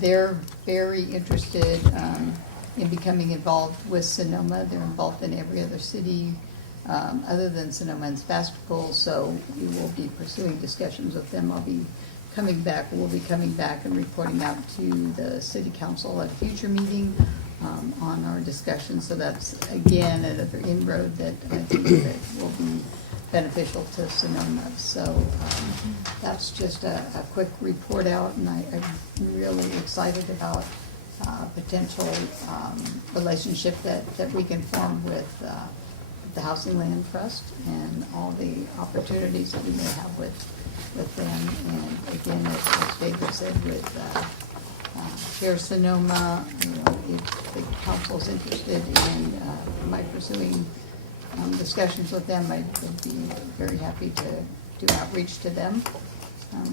they're very interested in becoming involved with Sonoma. They're involved in every other city other than Sonoma and Sebastopol, so we will be pursuing discussions with them. We'll be coming back and reporting out to the city council at a future meeting on our discussion. So that's, again, another inroad that I think that will be beneficial to Sonoma. So that's just a quick report out, and I'm really excited about potential relationship that we can form with the Housing Land Trust and all the opportunities that we may have with them. And again, as David said, with Here Sonoma, if the council's interested in my pursuing discussions with them, I'd be very happy to do outreach to them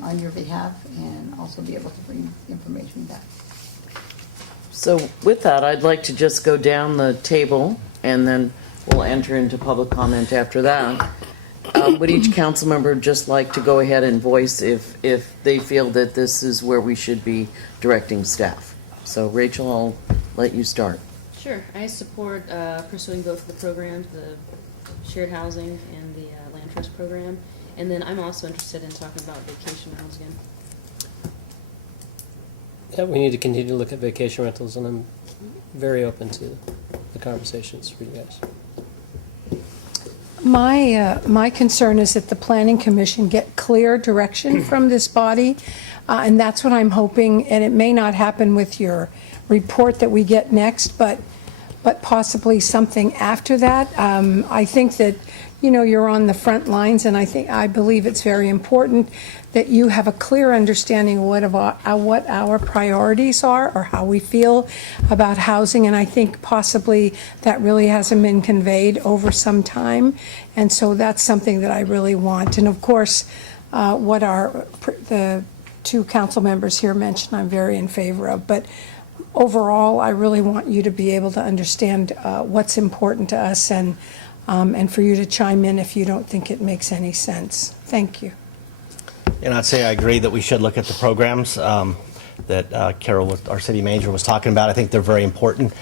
on your behalf and also be able to bring information back. So with that, I'd like to just go down the table and then we'll enter into public comment after that. Would each council member just like to go ahead and voice if they feel that this is where we should be directing staff? So Rachel, I'll let you start. Sure, I support pursuing both of the programs, the shared housing and the land trust program. And then I'm also interested in talking about vacation rentals again. Yeah, we need to continue to look at vacation rentals, and I'm very open to the conversations for you guys. My concern is that the Planning Commission get clear direction from this body, and that's what I'm hoping, and it may not happen with your report that we get next, but possibly something after that. I think that, you're on the front lines, and I believe it's very important that you have a clear understanding of what our priorities are or how we feel about housing, and I think possibly that really hasn't been conveyed over some time, and so that's something that I really want. And of course, what the two council members here mentioned, I'm very in favor of, but overall, I really want you to be able to understand what's important to us and for you to chime in if you don't think it makes any sense. Thank you. And I'd say I agree that we should look at the programs that Carol, our city manager, was talking about. I think they're very important.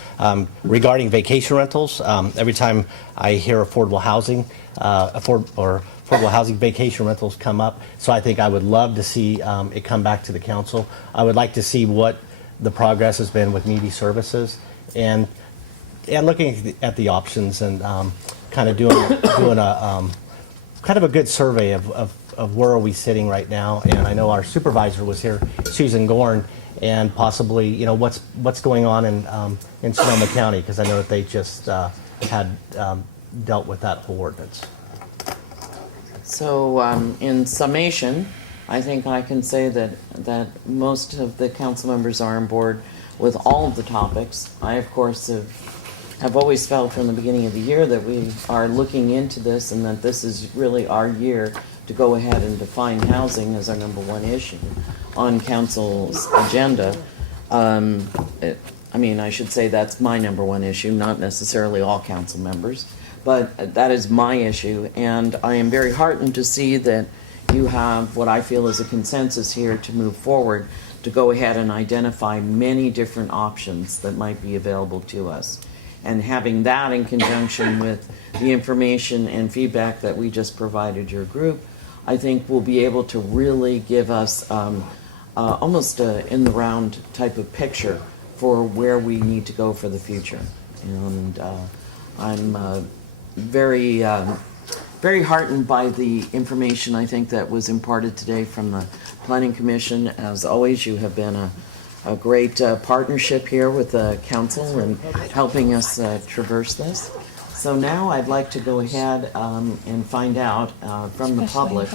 Regarding vacation rentals, every time I hear affordable housing, affordable housing vacation rentals come up, so I think I would love to see it come back to the council. I would like to see what the progress has been with needy services and looking at the options and kind of doing a kind of a good survey of where are we sitting right now. And I know our supervisor was here, Susan Gorn, and possibly what's going on in Sonoma County, because I know that they just had dealt with that whole ordinance. So in summation, I think I can say that most of the council members are on board with all of the topics. I, of course, have always felt from the beginning of the year that we are looking into this and that this is really our year to go ahead and define housing as our number one issue on council's agenda. I should say that's my number one issue, not necessarily all council members, but that is my issue, and I am very heartened to see that you have what I feel is a consensus here to move forward to go ahead and identify many different options that might be available to us. And having that in conjunction with the information and feedback that we just provided your group, I think will be able to really give us almost a in the round type of picture for where we need to go for the future. And I'm very heartened by the information I think that was imparted today from the Planning Commission. As always, you have been a great partnership here with the council and helping us traverse this. So now I'd like to go ahead and find out from the public,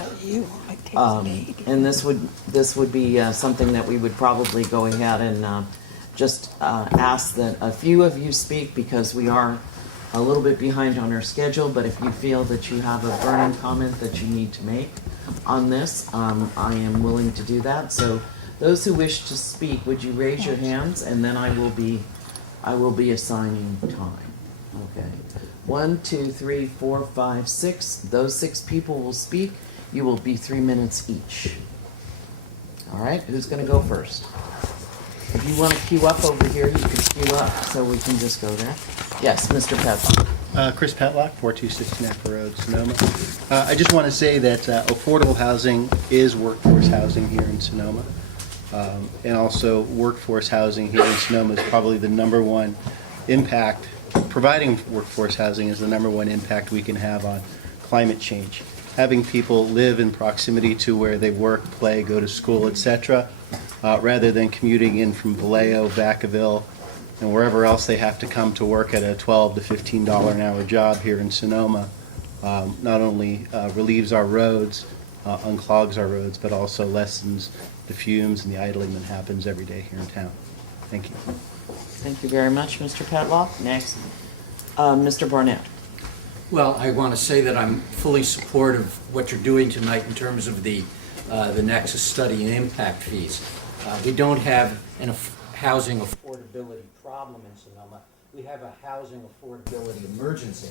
and this would be something that we would probably go ahead and just ask that a few of you speak, because we are a little bit behind on our schedule, but if you feel that you have a burning comment that you need to make on this, I am willing to do that. So those who wish to speak, would you raise your hands, and then I will be assigning time. Okay. 1, 2, 3, 4, 5, 6. Those 6 people will speak. You will be 3 minutes each. All right, who's going to go first? If you want to queue up over here, you can queue up so we can just go there. Yes, Mr. Petlock. Chris Petlock, 426 Napa Road, Sonoma. I just want to say that affordable housing is workforce housing here in Sonoma. And also workforce housing here in Sonoma is probably the number one impact. Providing workforce housing is the number one impact we can have on climate change. Having people live in proximity to where they work, play, go to school, etc., rather than commuting in from Vallejo, Vacaville, and wherever else they have to come to work at a $12 to $15 an hour job here in Sonoma, not only relieves our roads, unclogs our roads, but also lessens the fumes and the idling that happens every day here in town. Thank you. Thank you very much, Mr. Petlock. Next, Mr. Barnett. Well, I want to say that I'm fully supportive of what you're doing tonight in terms of the Nexus study and impact fees. We don't have a housing affordability problem in Sonoma. We have a housing affordability emergency.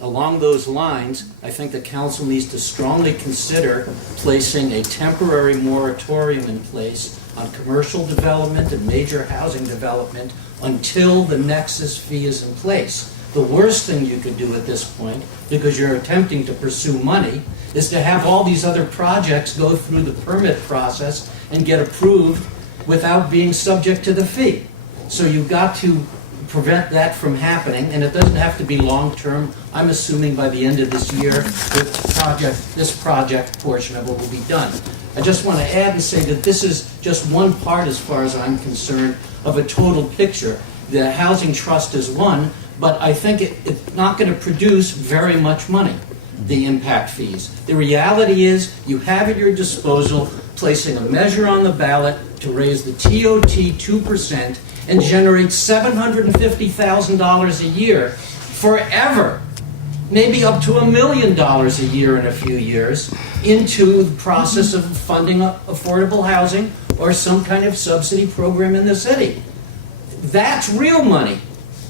Along those lines, I think the council needs to strongly consider placing a temporary moratorium in place on commercial development and major housing development until the Nexus fee is in place. The worst thing you could do at this point, because you're attempting to pursue money, is to have all these other projects go through the permit process and get approved without being subject to the fee. So you've got to prevent that from happening, and it doesn't have to be long-term. I'm assuming by the end of this year, this project portion of it will be done. I just want to add and say that this is just one part, as far as I'm concerned, of a total picture. The Housing Trust is one, but I think it's not going to produce very much money, the impact fees. The reality is you have at your disposal placing a measure on the ballot to raise the TOT 2% and generate $750,000 a year forever, maybe up to $1 million a year in a few years, into the process of funding affordable housing or some kind of subsidy program in the city. That's real money.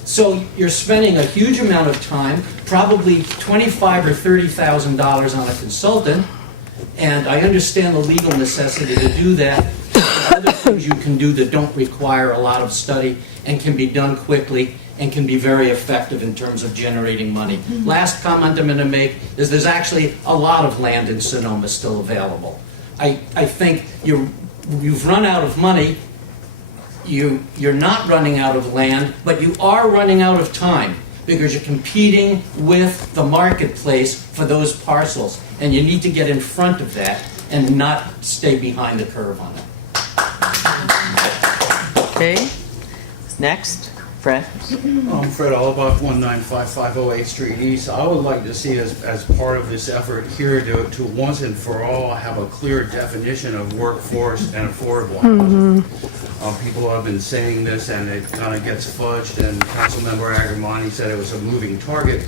So you're spending a huge amount of time, probably $25,000 or $30,000 on a consultant, and I understand the legal necessity to do that. There are other things you can do that don't require a lot of study and can be done quickly and can be very effective in terms of generating money. Last comment I'm going to make is there's actually a lot of land in Sonoma still available. I think you've run out of money. You're not running out of land, but you are running out of time because you're competing with the marketplace for those parcels, and you need to get in front of that and not stay behind the curve on it. Okay. Next, Fred. I'm Fred Alabach, 19550 8th Street East. I would like to see as part of this effort here to once and for all have a clear definition of workforce and affordable housing. People have been saying this and it kind of gets fudged, and Councilmember Agramani said it was a moving target.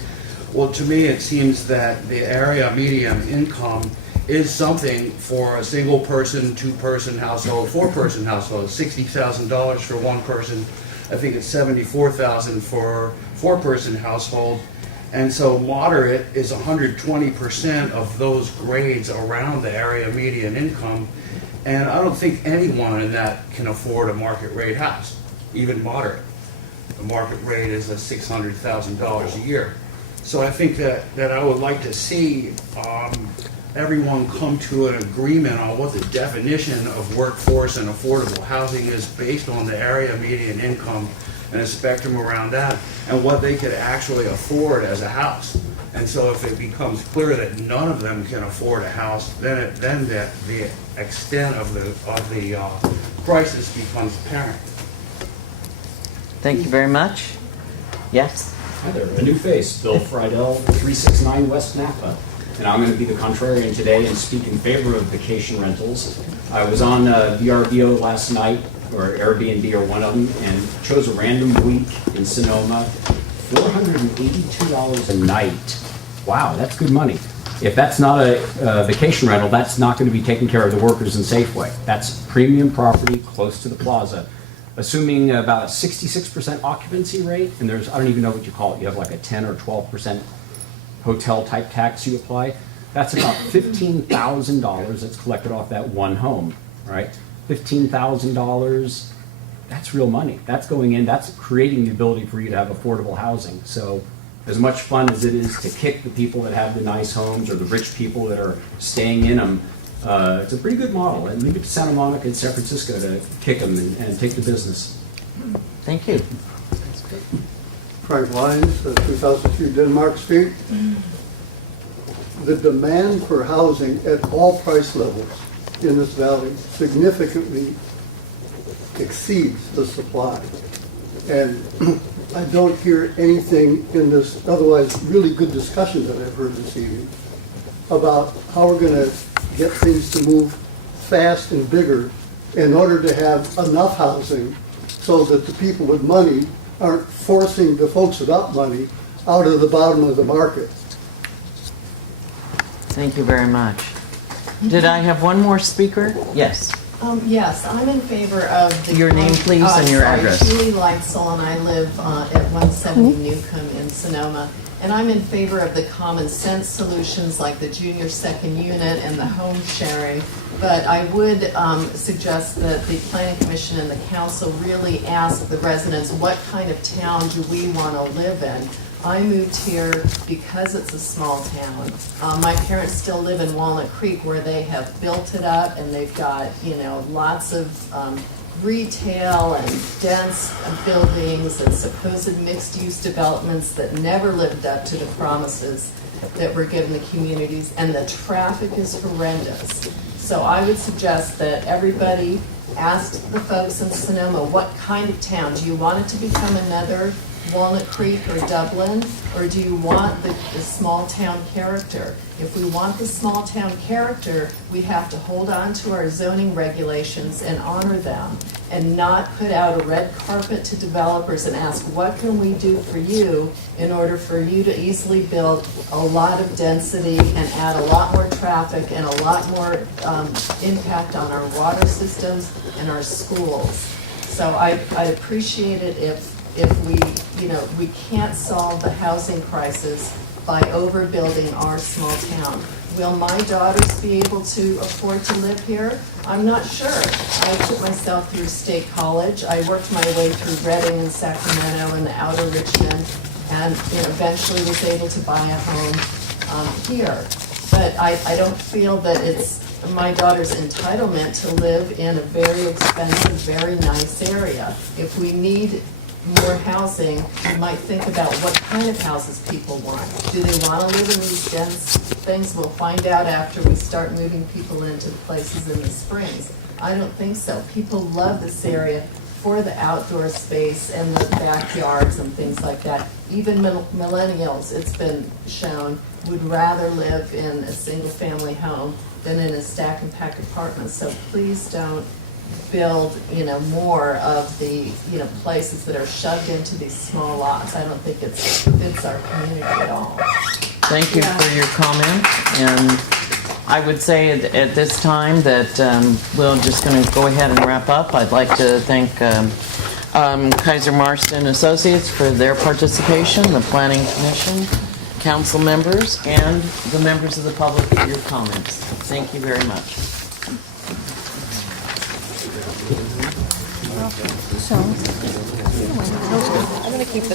Well, to me it seems that the area median income is something for a single person, two-person household, four-person household, $60,000 for one person. I think it's $74,000 for four-person household. And so moderate is 120% of those grades around the area median income. And I don't think anyone in that can afford a market rate house, even moderate. The market rate is $600,000 a year. So I think that I would like to see everyone come to an agreement on what the definition of workforce and affordable housing is based on the area median income and a spectrum around that, and what they could actually afford as a house. And so if it becomes clear that none of them can afford a house, then the extent of the crisis becomes apparent. Thank you very much. Yes? Hi there, a new face, Bill Friedel, 369 West Napa. And I'm going to be the contrarian today and speak in favor of vacation rentals. I was on VRBO last night, or Airbnb or one of them, and chose a random week in Sonoma. $482 a night. Wow, that's good money. If that's not a vacation rental, that's not going to be taking care of the workers in Safeway. That's premium property close to the plaza. Assuming about a 66% occupancy rate, and there's, I don't even know what you call it, you have like a 10 or 12% hotel type tax you apply, that's about $15,000 that's collected off that one home, right? $15,000, that's real money. That's going in, that's creating the ability for you to have affordable housing. So as much fun as it is to kick the people that have the nice homes or the rich people that are staying in them, it's a pretty good model. And leave it to Santa Monica and San Francisco to kick them and take the business. Thank you. Frank Lyons, 2003 Denmark Street. The demand for housing at all price levels in this valley significantly exceeds the supply. And I don't hear anything in this otherwise really good discussion that I've heard this evening about how we're going to get things to move fast and bigger in order to have enough housing so that the people with money aren't forcing the folks without money out of the bottom of the market. Thank you very much. Did I have one more speaker? Yes. Yes, I'm in favor of the... Your name, please, and your address. Julie Lightsell, and I live at 170 Newcomb in Sonoma. And I'm in favor of the common sense solutions like the junior second unit and the home sharing. But I would suggest that the Planning Commission and the council really ask the residents, what kind of town do we want to live in? I moved here because it's a small town. My parents still live in Walnut Creek where they have built it up and they've got, you know, lots of retail and dense buildings and supposed mixed-use developments that never lived up to the promises that were given the communities, and the traffic is horrendous. So I would suggest that everybody ask the folks in Sonoma, what kind of town? Do you want it to become another Walnut Creek or Dublin, or do you want the small town character? If we want the small town character, we have to hold on to our zoning regulations and honor them, and not put out a red carpet to developers and ask, what can we do for you in order for you to easily build a lot of density and add a lot more traffic and a lot more impact on our water systems and our schools. So I'd appreciate it if we, you know, we can't solve the housing crisis by overbuilding our small town. Will my daughters be able to afford to live here? I'm not sure. I put myself through state college. I worked my way through Reading and Sacramento and the outer Richmond, and eventually was able to buy a home here. But I don't feel that it's my daughter's entitlement to live in a very expensive, very nice area. If we need more housing, we might think about what kind of houses people want. Do they want to live in these dense things? We'll find out after we start moving people into the places in the Springs. I don't think so. People love this area for the outdoor space and the backyards and things like that. Even millennials, it's been shown, would rather live in a single-family home than in a stack and pack apartment. So please don't build, more of the, places that are shoved into these small lots. I don't think it fits our community at all. Thank you for your comment, and I would say at this time that we're just going to go ahead and wrap up. I'd like to thank Kaiser Marston Associates for their participation, the Planning Commission, council members, and the members of the public for your comments. Thank you very much. So, I'm going to keep the